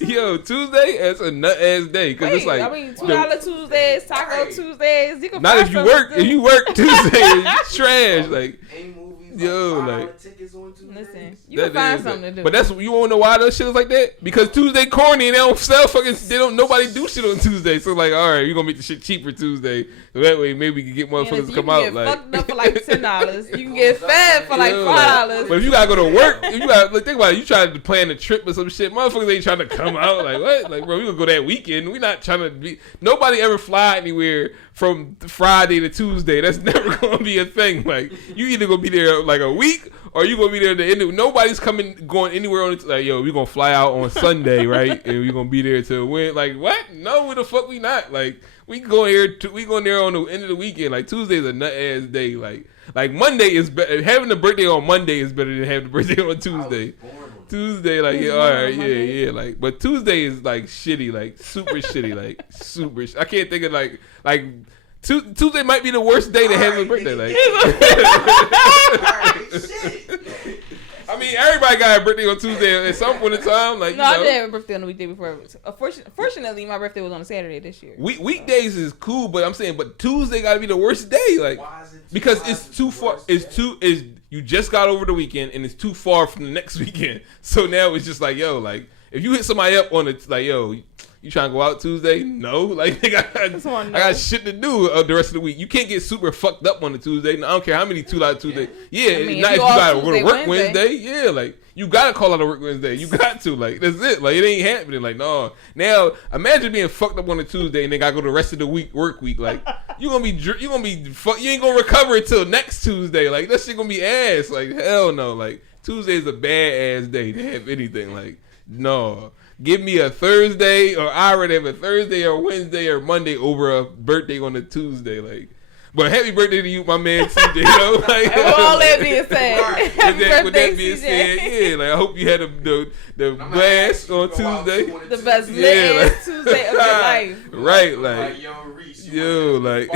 Yo, Tuesday that's a nut ass day because it's like $2 Tuesdays, Taco Tuesdays. You can not find if you work. something to If do. you work Tuesday, it's trash. Like Ain't movies, yo, like $5 tickets on Tuesdays. Listen, you can find something to do. But that's you wanna know why those shit is like that? Because Tuesday corny and they don't sell fucking. They don't. Nobody do shit on Tuesday. So like, all right, you gonna make the shit cheaper Tuesday. So that way maybe we can get motherfuckers to come out. You can get Like fucked up for like $10. You can get fed for like $5. But if you gotta go to work, if you gotta think about it, you trying to plan a trip or some shit, motherfuckers ain't trying to come out. Like what? Like bro, we gonna go that weekend. We not trying to be. Nobody ever fly anywhere from Friday to Tuesday. That's never gonna be a thing. Like you either gonna be there like a week or you gonna be there at the end of. Nobody's going anywhere on it. Like yo, we gonna fly out on Sunday, right? And we gonna be there till when? Like what? No, where the fuck we not? Like we go here. We going there on the end of the weekend. Like Tuesday's a nut ass day. Like Monday is better. Having a birthday on Monday is better than having the birthday on Tuesday. Tuesday, like yeah, all right, yeah, like, but Tuesday is like shitty, like super shitty, like super. I can't think of like Tuesday might be the worst day to have a birthday. Like, I mean, everybody got a birthday on Tuesday at some point in time. Like, no, I did have a birthday on the weekday before. Fortunately, my birthday was on a Saturday this year. Weekdays is cool, but I'm saying, but Tuesday got to be the worst day, like, because it's too far. You just got over the weekend, and it's too far from the next weekend. So now it's just like, yo, like, if you hit somebody up on it, like, yo, you trying to go out Tuesday? No, like, I got shit to do the rest of the week. You can't get super fucked up on the Tuesday. I don't care how many $2 Tuesday. Yeah, I mean, not if you gotta go to work Wednesday. Yeah, like you gotta call out a work Wednesday. You got to, like, that's it. Like it ain't happening. Like no. Now imagine being fucked up on a Tuesday and then gotta go the rest of the work week. Like you ain't gonna recover until next Tuesday. Like that shit gonna be ass. Like hell no. Like Tuesday's a bad ass day to have anything. Like no. Give me a Thursday, or I would have a Thursday or Wednesday or Monday over a birthday on a Tuesday. Like, but happy birthday to you, my man CJ. You know? Like, and with all that being said, with that being said, yeah, like I hope you had the blast on Tuesday, the best lit Tuesday of your life. Right, like yo, like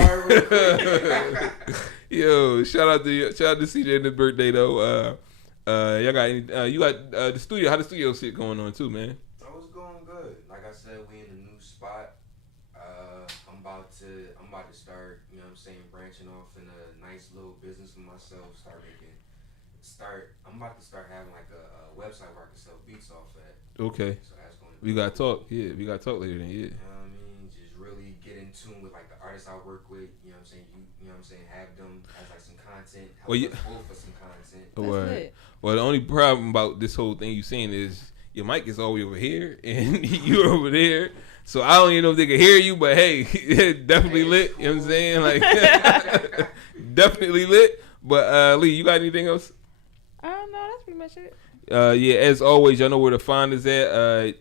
yo, shout out to CJ and his birthday though. Y'all got any? You got the studio? How the studio shit going on too, man? Like I said, we in a new spot. I'm about to start, you know what I'm saying, branching off in a nice little business for myself. I'm about to start having like a website where I can sell beats off at. Okay. So that's going to be. We gotta talk. Yeah, we gotta talk later then. Yeah. You know what I mean? Just really get in tune with like the artists I work with. You know what I'm saying? You know what I'm saying? Have them as like some content. Help us both for some content. Well, the only problem about this whole thing you saying is your mic is all the way over here and you're over there. So I don't even know if they can hear you, but hey, definitely lit. You know what I'm saying? Like, definitely lit. But Lee, you got anything else? No, that's pretty much it. Yeah, as always, y'all know where to find us at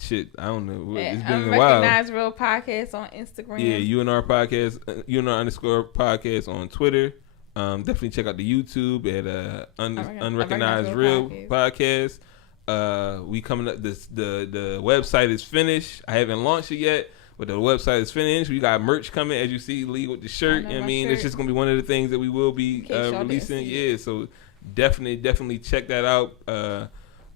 shit, I don't know. It's been a while. Unrecognized Real Podcast on Instagram. Yeah, UNR Podcast, UNR_podcast on Twitter. Definitely check out the YouTube at Unrecognized Real Podcast. We coming up. The website is finished. I haven't launched it yet, but the website is finished. We got merch coming, as you see, Lee with the shirt. You know what I mean, it's just gonna be one of the things that we will be releasing. Yeah, so definitely check that out.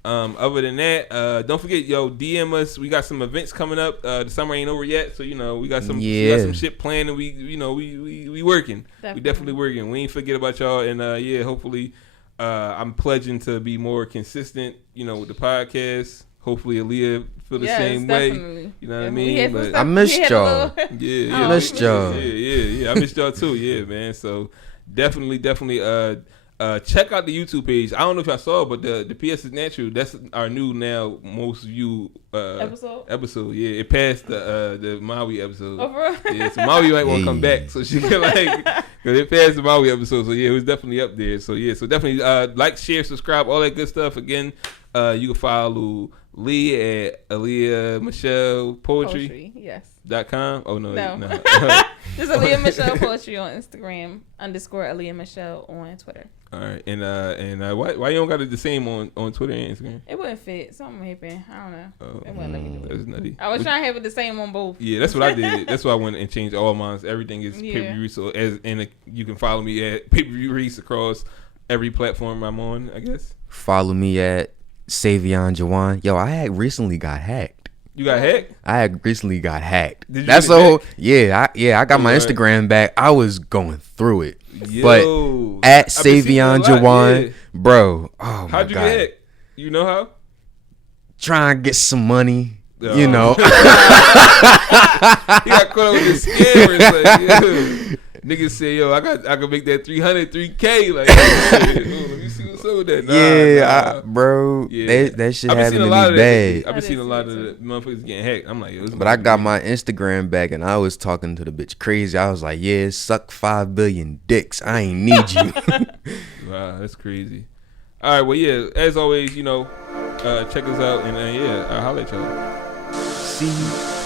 Other than that, don't forget, DM us. We got some events coming up. The summer ain't over yet, so we got some shit planned, and we working. We definitely working. We ain't forget about y'all, and hopefully. I'm pledging to be more consistent, with the podcast. Hopefully, Aaliyah feel the same definitely. way. You know what I mean? I missed y'all. I missed y'all. Yeah. I missed y'all too. Yeah, man. So definitely. Check out the YouTube page. I don't know if y'all saw, but the PS is Natural. That's our new now most viewed episode. Yeah, it passed the Maui episode. Oh, bro? Yeah, so Maui might want to come back, so she can because it passed the Maui episode. So yeah, it was definitely up there. So yeah, so definitely like, share, subscribe, all that good stuff. Again, You can follow Lee at Aaliyah Michelle Poetry. Yes. .com. Oh no. Just Aaliyah Michelle Poetry on Instagram _ Aaliyah Michelle on Twitter. All right, and why you don't got it the same on Twitter and Instagram? It wouldn't fit. Something happened. I don't know. Oh, it wouldn't let me do it. That's nutty. I was trying to have it the same on both. Yeah, that's what I did. That's why I went and changed all mine. Everything is pay per view. So you can follow me at pay per view Reese across every platform I'm on, I guess. Follow me at Savion Jawan. Yo, I had recently got hacked. You got hacked? I had recently got hacked. Did you That's get the whole. hacked? Yeah. I got my Instagram back. I was going through it, Yo, but at I've been seeing you a Savion lot, Jawan, yeah. bro. Oh my How'd you God. get hacked? You know how? Trying to get some money. Oh. You know. He got caught up with the scammers. Like, yo. Niggas say, yo, I can make that 300, $3K. Like, let me see what's up with that. Bro. Yeah. That shit I've been having seeing to a lot be of bad. that. I've been seeing a lot of the motherfuckers getting hacked. I'm like, yo, this But I got my Instagram back and I was talking to the bitch crazy. I was like, yeah, suck 5 billion dicks. I ain't need you. Wow, that's crazy. All right, well, yeah, as always, check us out and I'll holler at y'all. See you.